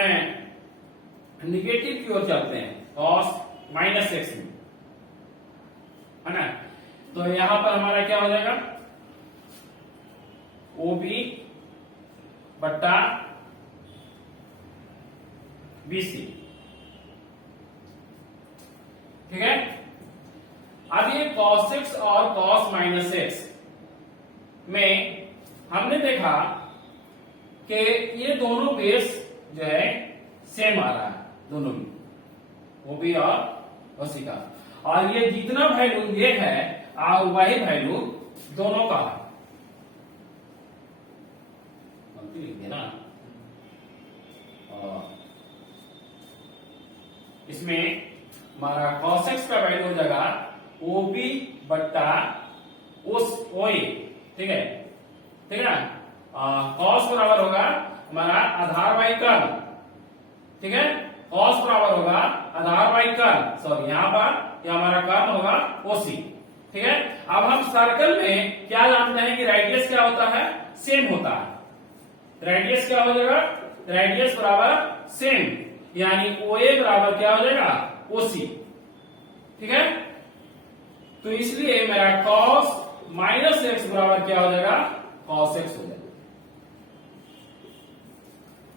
निगेटिव की ओर चलते हैं, cos माइनस एक्स में, है ना। तो यहां पर हमारा क्या हो जाएगा, ओ बी बट्टा बी सी। ठीक है, अब ये cos x और cos माइनस एक्स में हमने देखा कि ये दोनों बेस जो है सेम आ रहा है, दोनों में, वो भी और सी का। और ये जितना वैल्यू ये है वही वैल्यू दोनों का है। लिख देना, इसमें हमारा cos x का वैल्यू हो जाएगा ओ बी बट्टा उस ओ ए। ठीक है, ठीक है ना। cos बराबर होगा हमारा आधार बाई कर्ल। ठीक है, cos बराबर होगा आधार बाई कर्ल, सॉरी यहाँ पर यह हमारा कर्ल होगा ओसी। ठीक है, अब हम सर्कल में क्या जानते हैं कि रेडियस क्या होता है, सेम होता है। रेडियस क्या हो जाएगा, रेडियस बराबर सेम, यानी ओ ए बराबर क्या हो जाएगा, ओसी। ठीक है, तो इसलिए मेरा cos माइनस एक्स बराबर क्या हो जाएगा, cos एक्स हो जाएगा।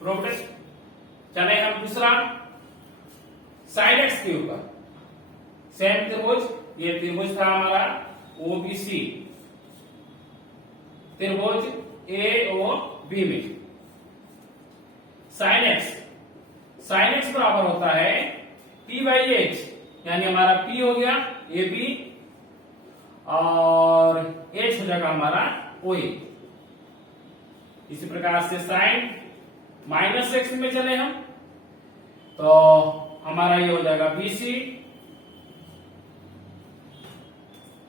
प्रोग्रेस चले हम दूसरा साइन एक्स के ऊपर। सेम त्रिभुज, ये त्रिभुज था हमारा ओबीसी, त्रिभुज ए ओ बी में साइन एक्स बराबर होता है पी बाई एच, यानी हमारा पी हो गया ए बी और एच हो जाएगा हमारा ओ ए। इसी प्रकार से साइन माइनस एक्स में चले हम तो हमारा ये हो जाएगा बीसी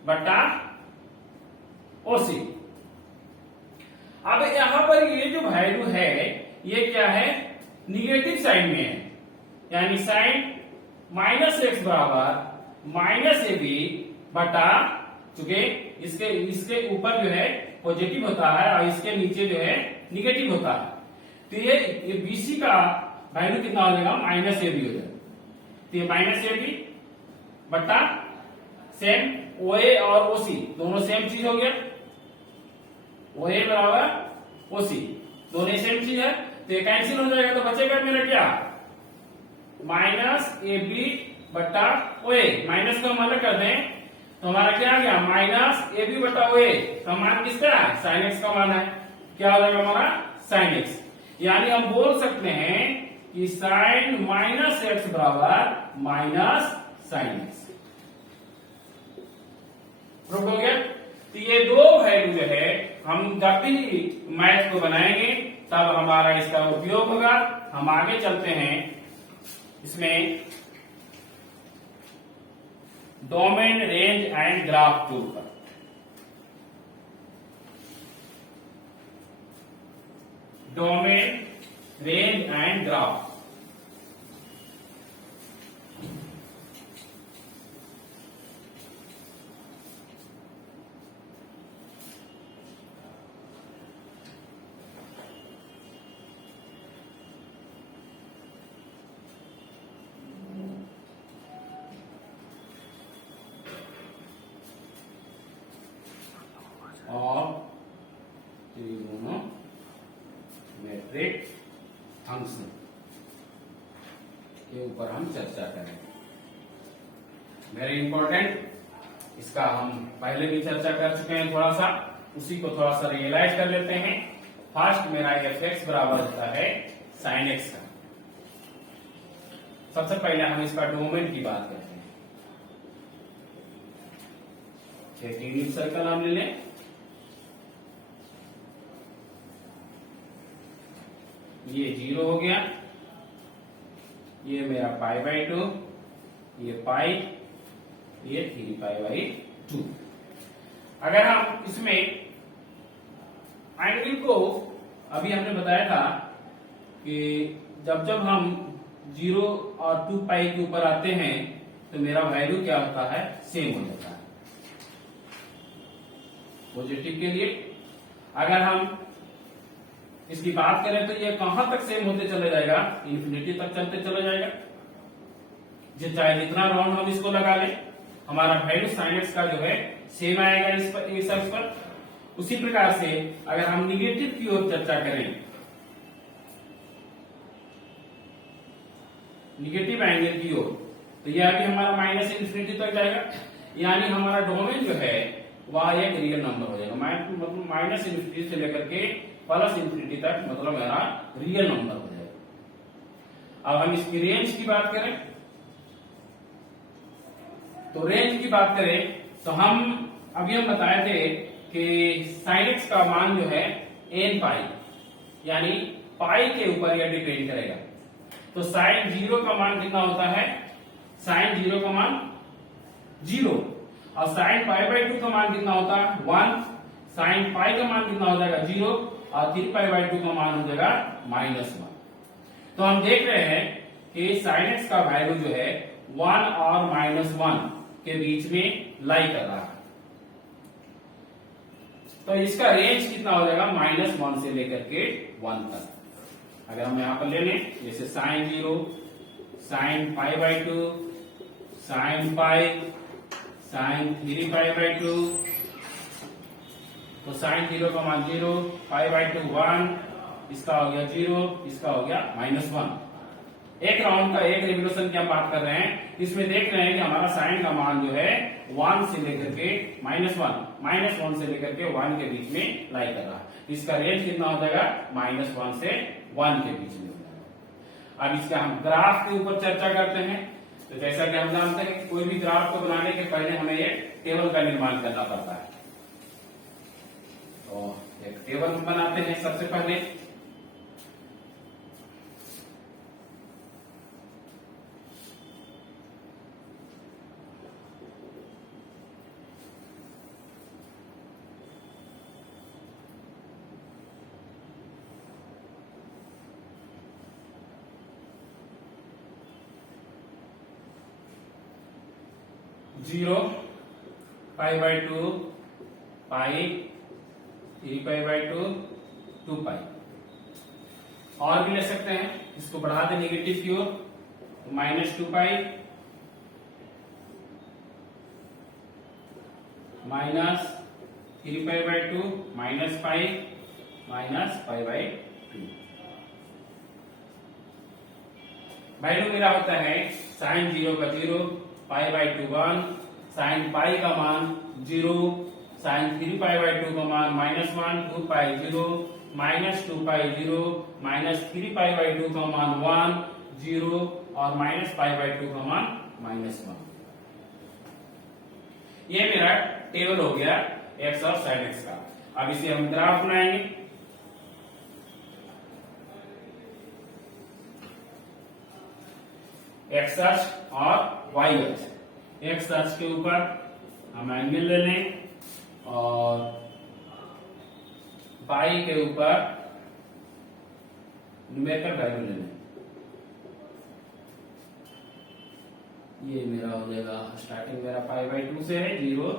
बट्टा ओसी। अब यहां पर ये जो वैल्यू है ये क्या है, निगेटिव साइन में है, यानी साइन माइनस एक्स बराबर माइनस ए बी बटा, चूंकि इसके ऊपर जो है पॉजिटिव होता है और इसके नीचे जो है निगेटिव होता है, तो ये बीसी का वैल्यू कितना हो जाएगा, माइनस ए बी हो जाएगा। तो ये माइनस ए बी बट्टा सेम ओ ए और ओसी दोनों सेम चीज हो गया, ओ ए बराबर ओसी दोनों सेम चीज है, तो ये कैंसिल हो जाएगा। तो बचेगा मेरा क्या, माइनस ए बी बट्टा ओ ए। माइनस को हम अलग कर दें तो हमारा क्या आ गया, माइनस ए बी बट्टा ओ ए का मान किसका है, साइन एक्स का मान है। क्या हो जाएगा हमारा, साइन एक्स। यानी हम बोल सकते हैं कि साइन माइनस एक्स बराबर माइनस साइन एक्स। प्रूफ हो गया। तो ये दो वैल्यू जो है हम जब भी मैथ को बनाएंगे तब हमारा इसका उपयोग होगा। हम आगे चलते हैं, इसमें डोमेन रेंज एंड ग्राफ के ऊपर। Domain range and graph. और ट्रिग्नोमेट्रिक फंक्शन के ऊपर हम चर्चा करेंगे। वेरी इंपॉर्टेंट, इसका हम पहले भी चर्चा कर चुके हैं, थोड़ा सा उसी को थोड़ा सा रियलाइज कर लेते हैं। फर्स्ट मेरा एफ एक्स बराबर होता है साइन एक्स का। सबसे पहले हम इसका डोमेन की बात करते हैं। एक यूनिट सर्कल हम ले लें। ये 0 हो गया, ये मेरा π/2, ये पाई, ये 3π/2। अगर हम इसमें एंगल को, अभी हमने बताया था कि जब जब हम 0 और 2π के ऊपर आते हैं तो मेरा वैल्यू क्या होता है, सेम हो जाता है पॉजिटिव के लिए। अगर हम इसकी बात करें तो ये कहां तक सेम होते चले जाएगा, इन्फिनिटी तक चलते चले जाएगा। चाहे जितना राउंड हम इसको लगा लें, हमारा वैल्यू साइन एक्स का जो है सेम आएगा इस एक्स पर। उसी प्रकार से अगर हम निगेटिव की ओर चर्चा करें, निगेटिव एंगल की ओर, तो यह भी हमारा माइनस इन्फिनिटी तक जाएगा। यानी हमारा डोमेन जो है वह एक रियल नंबर हो जाएगा। मतलब माइनस इन्फिनिटी से लेकर के प्लस इन्फिनिटी तक, मतलब मेरा रियल नंबर हो जाएगा। अब हम इसकी रेंज की बात करें, तो रेंज की बात करें तो हम अभी हम बताए थे कि साइन एक्स का मान जो है n π, यानी पाई के ऊपर यह डिपेंड करेगा। तो साइन 0 का मान कितना होता है, साइन 0 का मान 0, और साइन π/2 का मान कितना होता है 1, साइन पाई का मान कितना हो जाएगा 0, और 3π/2 का मान हो जाएगा -1। तो हम देख रहे हैं कि साइन एक्स का वैल्यू जो है 1 और -1 के बीच में लाई कर रहा है। तो इसका रेंज कितना हो जाएगा, -1 से लेकर के 1 तक। अगर हम यहां पर ले लें, जैसे sine 0, sine π/2, sine pi, sine 3π/2, तो साइन 0 का मान 0, π/2 1, इसका हो गया 0, इसका हो गया -1। एक राउंड का, एक रिवोल्यूशन की हम बात कर रहे हैं। इसमें देख रहे हैं कि हमारा साइन का मान जो है 1 से लेकर के -1 से लेकर के 1 के बीच में लाई कर रहा है। इसका रेंज कितना हो जाएगा, -1 से 1 के बीच में हो जाएगा। अब इसका हम ग्राफ के ऊपर चर्चा करते हैं। तो जैसा कि हम जानते हैं कि कोई भी ग्राफ को बनाने के पहले हमें एक टेबल का निर्माण करना पड़ता है। तो एक टेबल बनाते हैं सबसे पहले। जीरो, π/2, पाई, 3π/2, 2π। और भी ले सकते हैं, इसको बढ़ा दे निगेटिव की ओर, -2π, -3π/2, -π, -π/2। वैल्यू मेरा होता है साइन 0 का 0, π/2 1, साइन पाई का मान 0, साइन 3π/2 का मान -1, 2π 0, -2π 0, -3π/2 का मान 1, 0, और -π/2 का मान -1। ये मेरा टेबल हो गया एक्स और साइन एक्स का। अब इसे हम ग्राफ बनाएंगे। एक्स अक्ष और वाई अक्ष। एक्स अक्ष के ऊपर हम एंगल ले लें और वाई के ऊपर न्यूमेरिकल वैल्यू ले लें। ये मेरा हो जाएगा, स्टार्टिंग मेरा π/2 से है 0,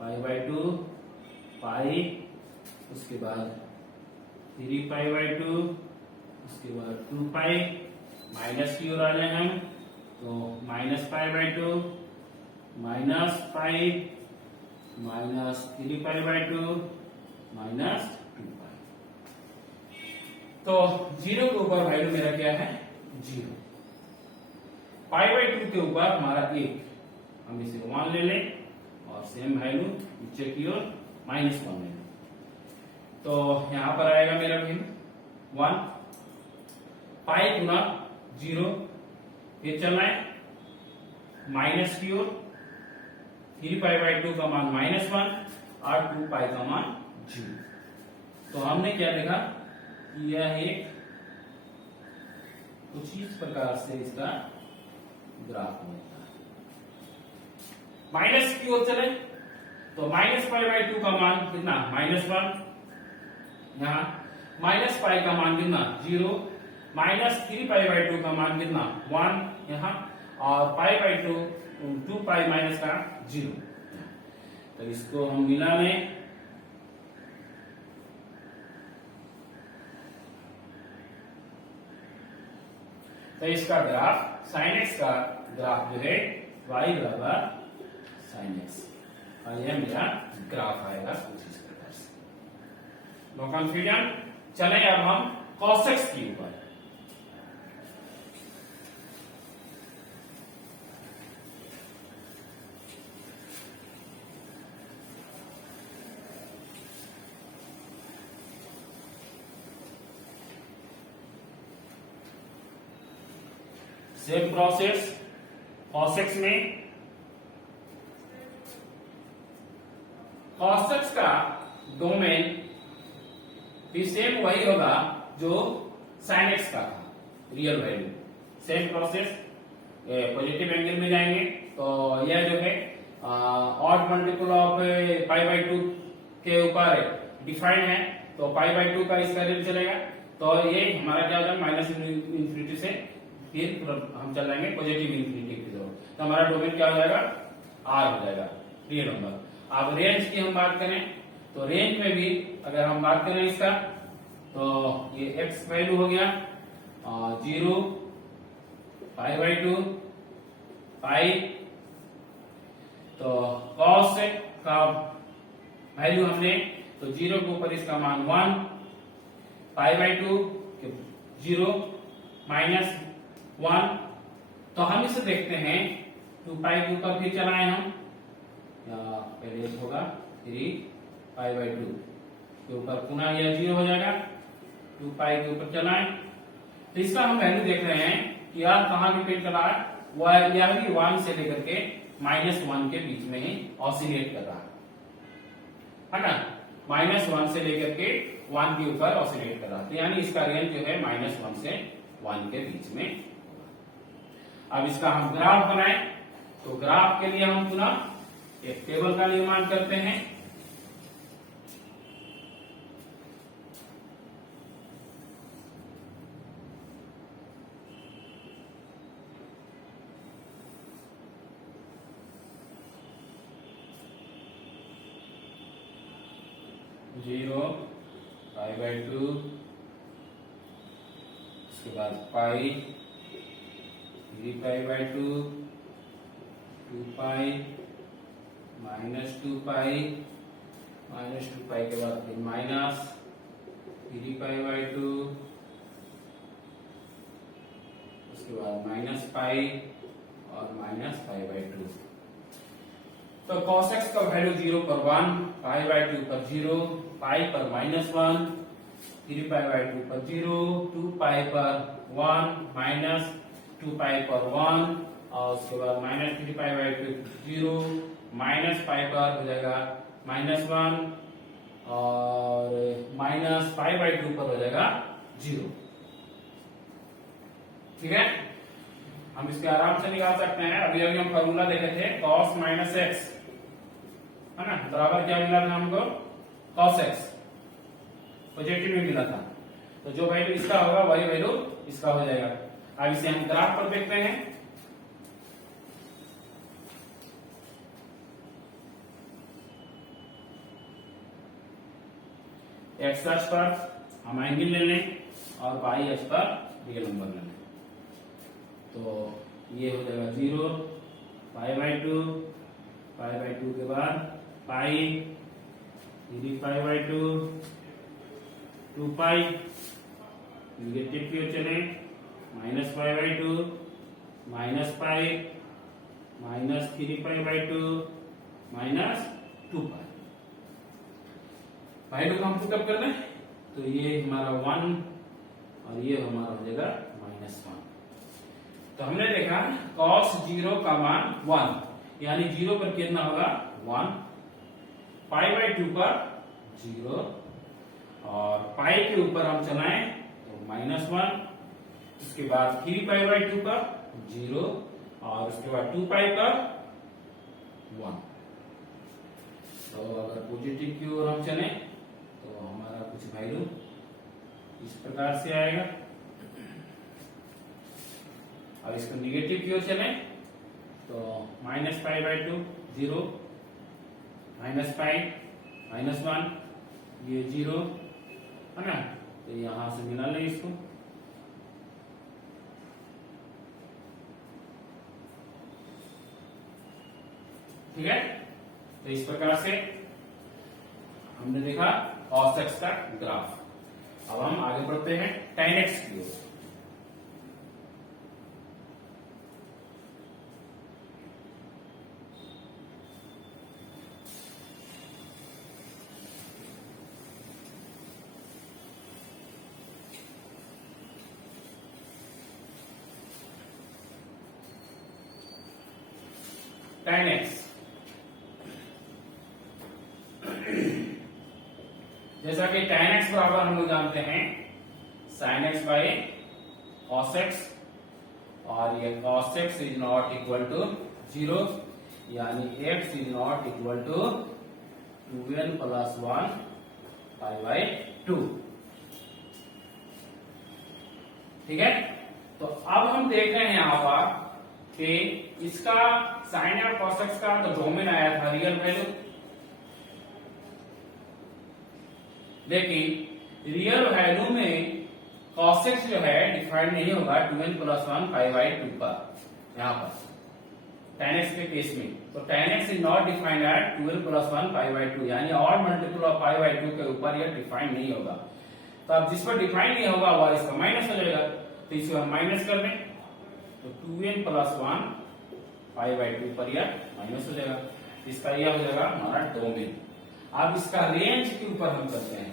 π/2, पाई, उसके बाद 3π/2, उसके बाद 2π, माइनस की ओर आ जाए हम, तो -π/2, -π, -3π/2, -2π। तो 0 के ऊपर वैल्यू मेरा क्या है, 0। π/2 के ऊपर हमारा 1, हम इसे 1 ले लें और सेम वैल्यू नीचे की ओर -1 ले लें। तो यहां पर आएगा मेरा वैल्यू 1। पाई गुना 0, फिर चलना है माइनस की ओर, 3π/2 का मान -1 और 2π का मान 0। तो हमने क्या देखा कि यह एक कुछ इस प्रकार से इसका ग्राफ बनता है। माइनस की ओर चले तो -π/2 का मान कितना -1, यहाँ -π का मान कितना 0, -3π/2 का मान कितना 1 यहाँ, और π/2 2π माइनस का 0। तो इसको हम मिला लें, तो इसका ग्राफ sin x का ग्राफ जो है y बराबर sin x, और यह मेरा ग्राफ आएगा कुछ इस प्रकार से। No confusion. चले अब हम cos x के ऊपर। सेम प्रोसेस cos x में, cos x का डोमेन भी सेम वही होगा जो sin x का था, real value. Same process, positive angle में जाएंगे तो यह जो है ऑड मल्टीपल ऑफ π/2 के ऊपर डिफाइंड है, तो π/2 का इसका रेट चलेगा, तो ये हमारा क्या हो जाएगा माइनस इंफिनिटी से फिर हम चल जाएंगे पॉजिटिव इंफिनिटी की तरफ, तो हमारा डोमेन क्या हो जाएगा आर हो जाएगा, रियल नंबर। अब रेंज की हम बात करें तो रेंज में भी अगर हम बात करें इसका, तो ये x वैल्यू हो गया 0, π/2 पाई, तो cos का वैल्यू हमने, तो 0 के ऊपर इसका मान 1, π/2 0 -1, तो हम इसे देखते हैं 2π के ऊपर फिर चलाएं हम, पहले होगा 3π/2 के ऊपर पुनः यह 0 हो जाएगा, 2π के ऊपर चलाएं, तो इसका हम वैल्यू देख रहे हैं कि यह कहां डिपेंड कर रहा है, वह यह भी 1 से लेकर के -1 के बीच में ही ऑसिलेट कर रहा है ना, -1 से लेकर के 1 के ऊपर ऑसिलेट कर रहा है, तो यानी इसका रेंज जो है -1 से 1 के बीच में। अब इसका हम ग्राफ बनाएं, तो ग्राफ के लिए हम पुनः एक टेबल का निर्माण करते हैं। जीरो, π/2, उसके बाद पाई, 3π/2, 2π, -2π, -2π के बाद फिर माइनस 3π/2, उसके बाद -π और -π/2। तो cos x का वैल्यू 0 पर 1, π/2 पर 0, पाई पर -1, 3π/2 पर 0, 2π पर 1, -2π पर 1, और उसके बाद -3π/2 0, -π पर हो जाएगा -1 और -π/2 पर हो जाएगा 0। ठीक है, हम इसके आराम से निकाल सकते हैं। अभी अभी हम फॉर्मूला देखे थे cos -x, है ना, बराबर क्या मिला था हमको cos x, पॉजिटिव में मिला था, तो जो वैल्यू इसका होगा वही वैल्यू इसका हो जाएगा। अब इसे हम ग्राफ पर देखते हैं। एक्स अक्ष पर हम एंगल ले लें और वाई अक्ष पर रियल नंबर ले लें, तो ये हो जाएगा 0, π/2, π/2 के बाद पाई, 3π/2, 2π, निगेटिव की ओर चले, -π/2, -π, -3π/2, -2π। वैल्यू को हम पुटअप कर लें, तो ये हमारा 1 और ये हमारा हो जाएगा -1। तो हमने देखा cos 0 का मान 1, यानी 0 पर कितना होगा 1, π/2 पर 0, और पाई के ऊपर हम चलाएं तो -1, उसके बाद 3π/2 पर 0, और उसके बाद 2π पर 1। तो अगर पॉजिटिव की ओर हम चले तो हमारा कुछ वैल्यू इस प्रकार से आएगा, और इसको निगेटिव की ओर चले तो -π/2 0, -π -1 ये 0 है ना, तो यहां से मिला ले इसको। ठीक है, तो इस प्रकार से हमने देखा cos x का ग्राफ। अब हम आगे बढ़ते हैं tan x की ओर। tan x, जैसा कि tan x बराबर हम लोग जानते हैं sin x by cos x, और ये cos x is not equal to 0, यानी x is not equal to 2n + 1 π/2। ठीक है, तो अब हम देख रहे हैं यहां पर कि इसका sin और cos x का तो डोमेन आया था रियल वैल्यू, लेकिन रियल वैल्यू में cos x जो है डिफाइंड नहीं होगा 2n + 1 π/2 पर, यहां पर tan x के केस में। तो tan x is not defined at 2n + 1 π/2, यानी ऑड मल्टीपल ऑफ π/2 के ऊपर यह डिफाइंड नहीं होगा। तो अब जिस पर डिफाइंड नहीं होगा वह इसका माइनस हो जाएगा, तो इसको हम माइनस कर दें तो 2n + 1 π/2 पर यह माइनस हो जाएगा। इसका यह हो जाएगा हमारा डोमेन। अब इसका रेंज के ऊपर हम करते हैं,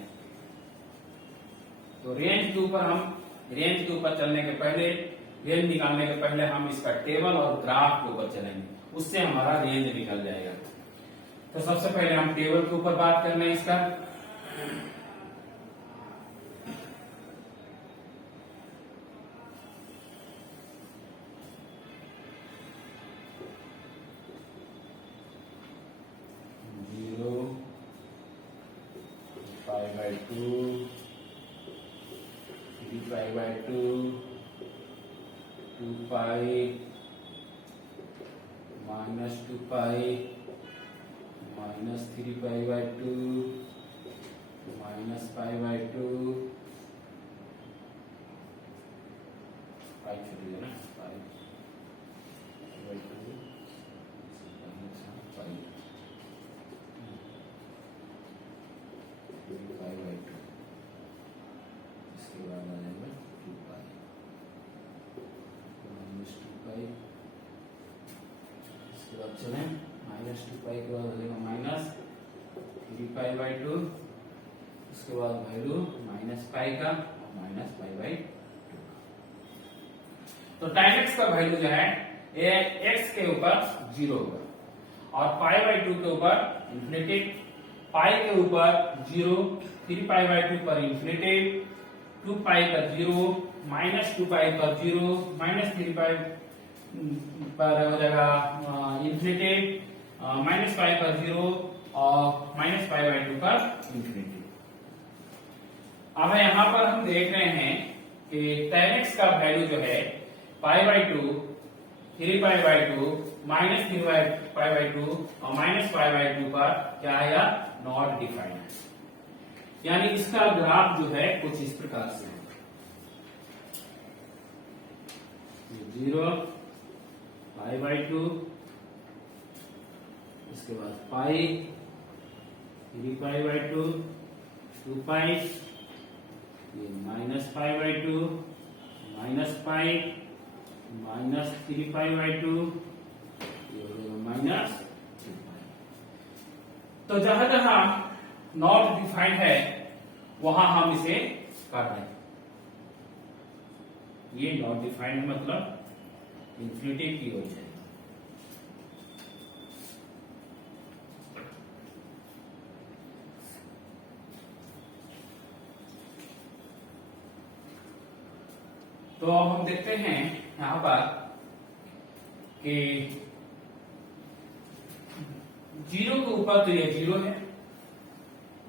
तो रेंज के ऊपर चलने के पहले, रेंज निकालने के पहले हम इसका टेबल और ग्राफ के ऊपर चलेंगे, उससे हमारा रेंज निकल जाएगा। तो सबसे पहले हम टेबल के ऊपर बात करना है इसका। π/2, 3π/2, 2π, -2π, -3π/2, -π/2, पाई छोटी है ना, π/2 पाई 3π/2, इसके बाद आ जाएगा 2π, -2π, इसके बाद चलें -2π के बाद आ जाएगा -3π/2, उसके बाद वैल्यू -π का और -π/2। तो tan x का वैल्यू जो है ये x के ऊपर 0 होगा, और π/2 के ऊपर इंफिनिटी, पाई के ऊपर 0, 3π/2 पर इंफिनिटी, 2π पर 0, -2π पर 0, -3π पर हो जाएगा इंफिनिटी, -π पर 0 और -π/2 पर इंफिनिटी। अब यहाँ पर हम देख रहे हैं कि tan x का वैल्यू जो है π/2, 3π/2, -3π/2 और -π/2 पर क्या आया, नॉट डिफाइंड। यानी इसका ग्राफ जो है कुछ इस प्रकार से है, 0, π/2, इसके बाद पाई, 3π/2, 2π, ये -π/2, -π, -3π/2, ये -2π। तो जहां जहां नॉट डिफाइंड है वहां हम इसे कर रहे हैं। ये नॉट डिफाइंड है, मतलब इन्फिनिटी की ओर जाएगा। तो अब हम देखते हैं यहां पर कि 0 के ऊपर तो यह 0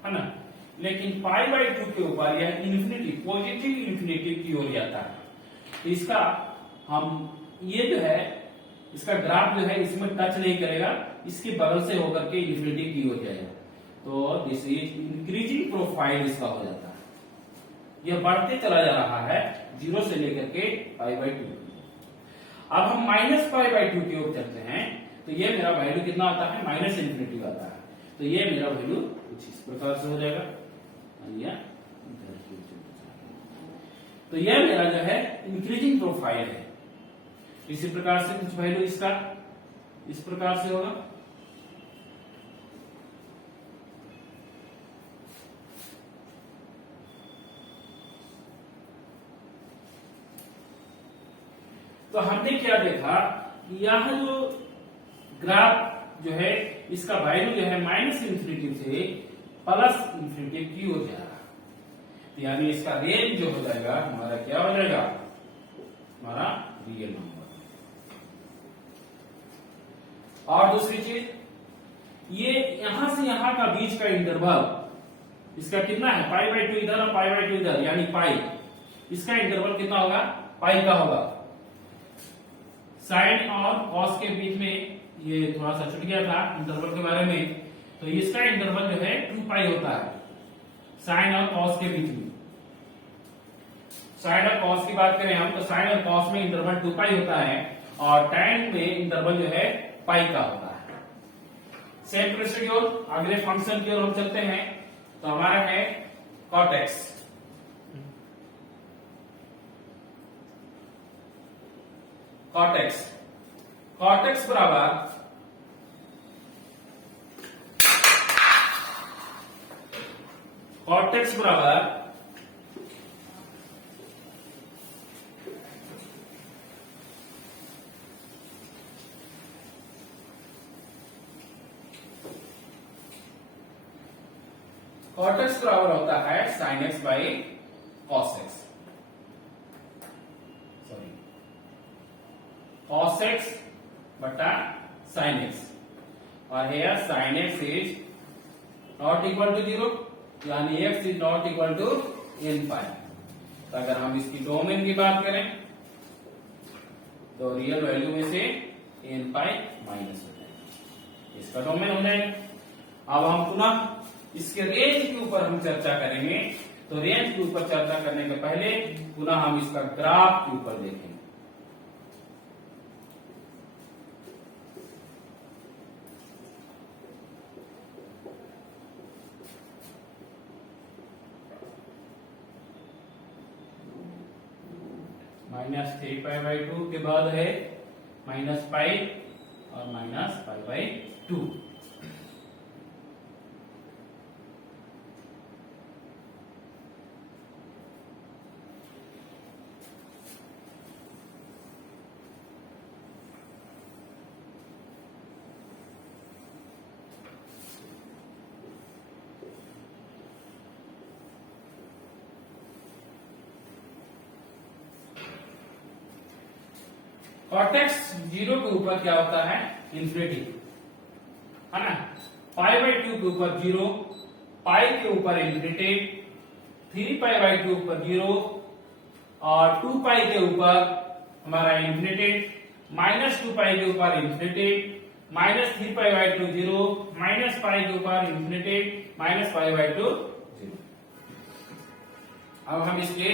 है ना, लेकिन पाई बाई 2 के ऊपर यह इन्फिनिटी, पॉजिटिव इन्फिनिटी की ओर जाता है। तो इसका हम ये जो है इसका ग्राफ जो है इसमें टच नहीं करेगा, इसके बगल से होकर के इन्फिनिटी की ओर जाएगा। तो दिस इज इंक्रीजिंग प्रोफाइल इसका हो जाता है, यह बढ़ते चला जा रहा है 0 से लेकर के पाई बाई 2। अब हम माइनस पाई बाई 2 की ओर चलते हैं, तो ये मेरा वैल्यू कितना आता है, माइनस इन्फिनिटी आता है। तो ये मेरा वैल्यू कुछ इस प्रकार से हो जाएगा, तो यह मेरा जो है इंक्रीजिंग प्रोफाइल है। इसी प्रकार से कुछ वैल्यू इसका इस प्रकार से होगा। तो हमने क्या देखा कि यह जो ग्राफ जो है इसका वैल्यू जो है माइनस इन्फिनिटी से प्लस इन्फिनिटी की ओर जा रहा है, तो यानी इसका रेंज जो हो जाएगा हमारा क्या हो जाएगा, हमारा रियल नंबर। और दूसरी चीज, ये यहां से यहां का बीच का इंटरवल इसका कितना है, पाई बाई 2 इधर और पाई बाई 2 इधर, यानी पाई, इसका इंटरवल कितना होगा, पाई का होगा। साइन और कॉस के बीच में ये थोड़ा सा छूट गया था इंटरवल के बारे में, तो इसका इंटरवल जो है 2 पाई होता है साइन और कॉस के बीच में। साइन और कॉस की बात करें हम, तो साइन और कॉस में इंटरवल 2 पाई होता है, और tan में इंटरवल जो है पाई का होता है। सेम प्रोसीड्यूर अगले फंक्शन की ओर हम चलते हैं, तो हमारा है cot x। cot x बराबर cot x बराबर cot x बराबर होता है sin x by cos x, sorry cos x बटा sin x, और here sin x is not equal to 0, यानी x is not equal to n pi. तो अगर हम इसकी डोमेन की बात करें तो रियल वैल्यू में से n पाई माइनस हो जाएगा, इसका डोमेन हो जाएगा। अब हम पुनः इसके रेंज के ऊपर हम चर्चा करेंगे, तो रेंज के ऊपर चर्चा करने के पहले पुनः हम इसका ग्राफ के ऊपर देखेंगे। माइनस 3 पाई बाई 2 के बाद है माइनस पाई और minus pi by 2। cot x 0 के ऊपर क्या होता है, इन्फिनिटी, है ना। पाई बाई 2 के ऊपर 0, पाई के ऊपर इन्फिनिटी, 3 पाई बाई 2 के ऊपर 0, और 2 पाई के ऊपर हमारा इन्फिनिटी, माइनस 2 पाई के ऊपर infinity, minus 3 pi by 2 0, minus pi के ऊपर इन्फिनिटी, माइनस पाई बाई 2 0। अब हम इसके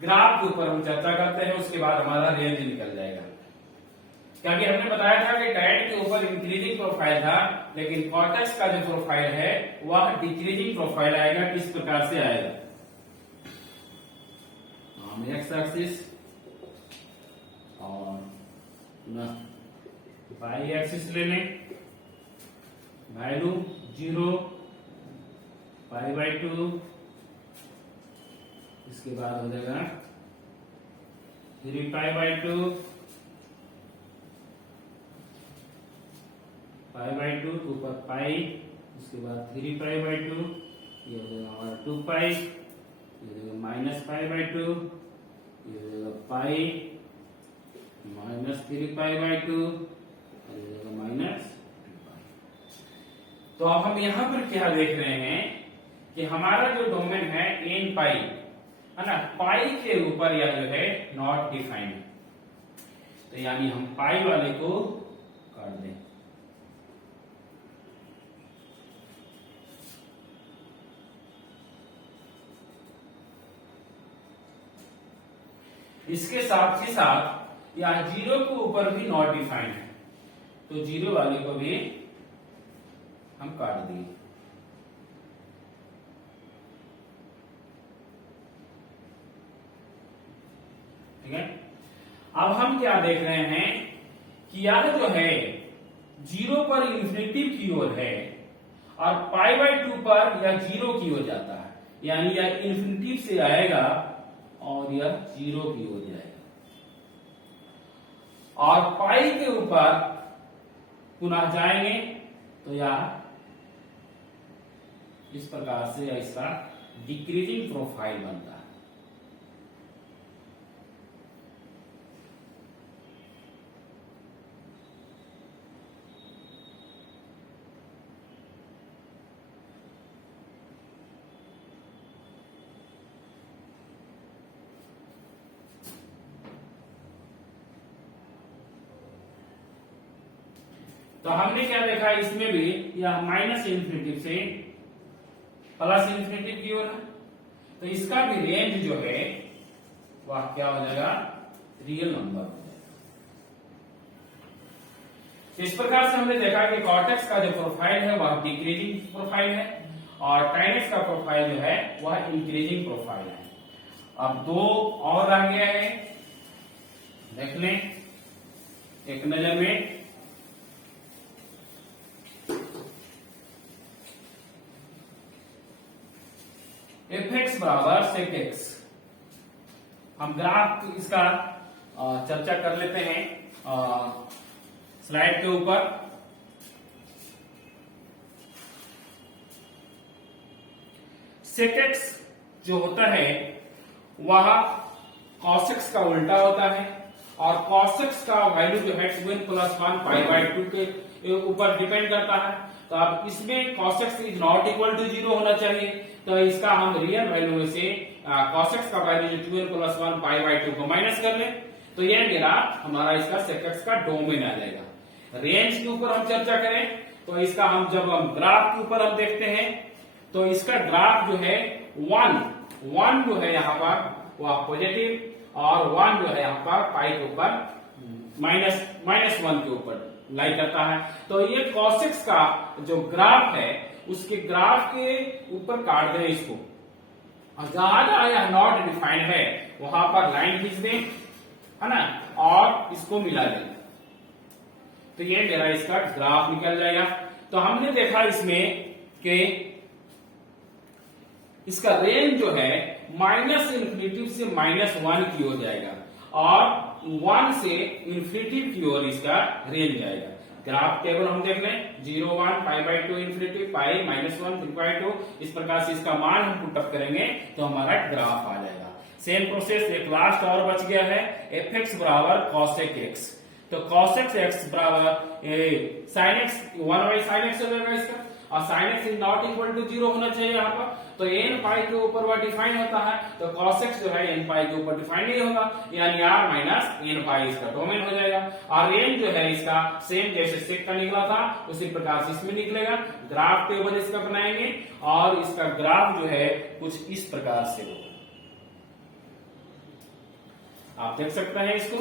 ग्राफ के ऊपर हम चर्चा करते हैं, उसके बाद हमारा रेंज निकल जाएगा। क्योंकि हमने बताया था कि tan के ऊपर इंक्रीजिंग प्रोफाइल था, लेकिन cot x का जो प्रोफाइल है वह डिक्रीजिंग प्रोफाइल आएगा। किस प्रकार से आएगा, हम एक्स एक्सिस और वाई एक्सिस ले लें, वैल्यू 0 पाई बाई 2, इसके बाद हो जाएगा 3 पाई बाई टू 2 पर पाई, उसके बाद 3 पाई बाई टू, ये हो जाएगा हमारा 2 पाई, ये हो जाएगा -पाई बाई टू, ये हो जाएगा पाई -3 पाई बाई टू, और ये हो जाएगा -2 पाई। तो अब हम यहां पर क्या देख रहे हैं कि हमारा जो डोमेन है n पाई है ना, पाई के ऊपर या जो है नॉट डिफाइंड, तो यानी हम पाई वाले को काट दें। इसके साथ ही साथ यहाँ 0 के ऊपर भी नॉट डिफाइंड है, तो 0 वाले को भी हम काट दिए। ठीक है, अब हम क्या देख रहे हैं कि यह जो है 0 पर इंफिनिटी की ओर है और पाई/2 पर यह 0 की ओर जाता है, यानी यह इंफिनिटी से आएगा और यह 0 की ओर जाएगा, और पाई के ऊपर पुनः जाएंगे तो यह इस प्रकार से इसका डिक्रीजिंग प्रोफाइल बनता है। तो हमने क्या देखा, इसमें भी यह माइनस इन्फिनिटी से प्लस इन्फिनिटी की ओर है, तो इसका भी रेंज जो है वह क्या हो जाएगा, रियल नंबर हो जाएगा। तो इस प्रकार से हमने देखा कि कॉर्टेक्स का जो प्रोफाइल है वह डिक्रीजिंग प्रोफाइल है और काइनेक्स का प्रोफाइल जो है वह इंक्रीजिंग प्रोफाइल है। अब दो और आ गया है, देख लें एक नजर में। fx बराबर sec x, हम ग्राफ इसका चर्चा कर लेते हैं स्लाइड के ऊपर। sec x जो होता है वह cos x का उल्टा होता है और cos x का वैल्यू जो है 2n + 1 पाई/2 के ऊपर डिपेंड करता है। तो अब इसमें cos x is not equal to 0 होना चाहिए, तो इसका हम रियल वैल्यू में से cos x का वैल्यू 2n + 1 पाई/2 को माइनस कर ले, तो यह मेरा हमारा इसका sec x का डोमेन आ जाएगा। रेंज के ऊपर हम चर्चा करें तो इसका हम जब हम ग्राफ के ऊपर हम देखते हैं तो इसका ग्राफ जो है 1 जो है यहाँ पर वह पॉजिटिव और 1 जो है यहाँ पर पाई के ऊपर -1 के ऊपर लाई करता है। तो ये cos x का जो ग्राफ है उसके ग्राफ के ऊपर काट दें इसको, और जहां जहां यह नॉट डिफाइंड है वहां पर लाइन खींच दें, है ना, और इसको मिला दें, तो ये मेरा इसका ग्राफ निकल जाएगा। तो हमने देखा इसमें कि इसका रेंज जो है -∞ से -1 की ओर जाएगा और 1 से इन्फिनिटी की ओर इसका रेंज जाएगा। ग्राफ टेबल हम देख लें 0 1 पाई/2 इन्फिनिटी पाई -1 3/2, इस प्रकार से इसका मान हम पुट अप करेंगे तो हमारा ग्राफ आ जाएगा। सेम प्रोसेस एक लास्ट और बच गया है, fx बराबर cosec x, तो cosec x बराबर sin x 1/sin x हो जाएगा इसका, और sin x is not equal to 0 होना चाहिए यहाँ पर, तो n पाई के ऊपर वह डिफाइन होता है, तो cos x जो है n पाई के ऊपर डिफाइन नहीं होगा, यानी r माइनस n पाई इसका डोमेन हो जाएगा। और रेंज जो है इसका सेम जैसे सेक का निकला था उसी प्रकार से इसमें निकलेगा। ग्राफ टेबल इसका बनाएंगे और इसका ग्राफ जो है कुछ इस प्रकार से होगा, आप देख सकते हैं इसको।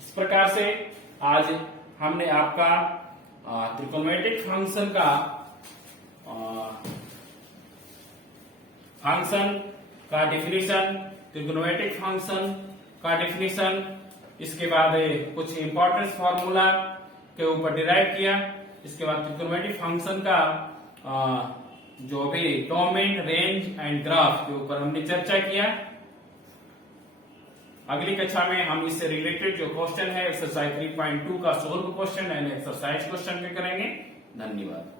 इस प्रकार से आज हमने आपका ट्रिग्नोमेट्रिक फंक्शन का डेफिनेशन, ट्रिग्नोमेट्रिक फंक्शन का डेफिनेशन, इसके बाद कुछ इंपॉर्टेंस फार्मूला के ऊपर डिराइव किया, इसके बाद ट्रिग्नोमेट्रिक फंक्शन का जो भी डोमेन रेंज एंड ग्राफ के ऊपर हमने चर्चा किया। अगली कक्षा में हम इससे रिलेटेड जो क्वेश्चन है एक्सरसाइज 3.2 का solve question and exercise question भी करेंगे। धन्यवाद।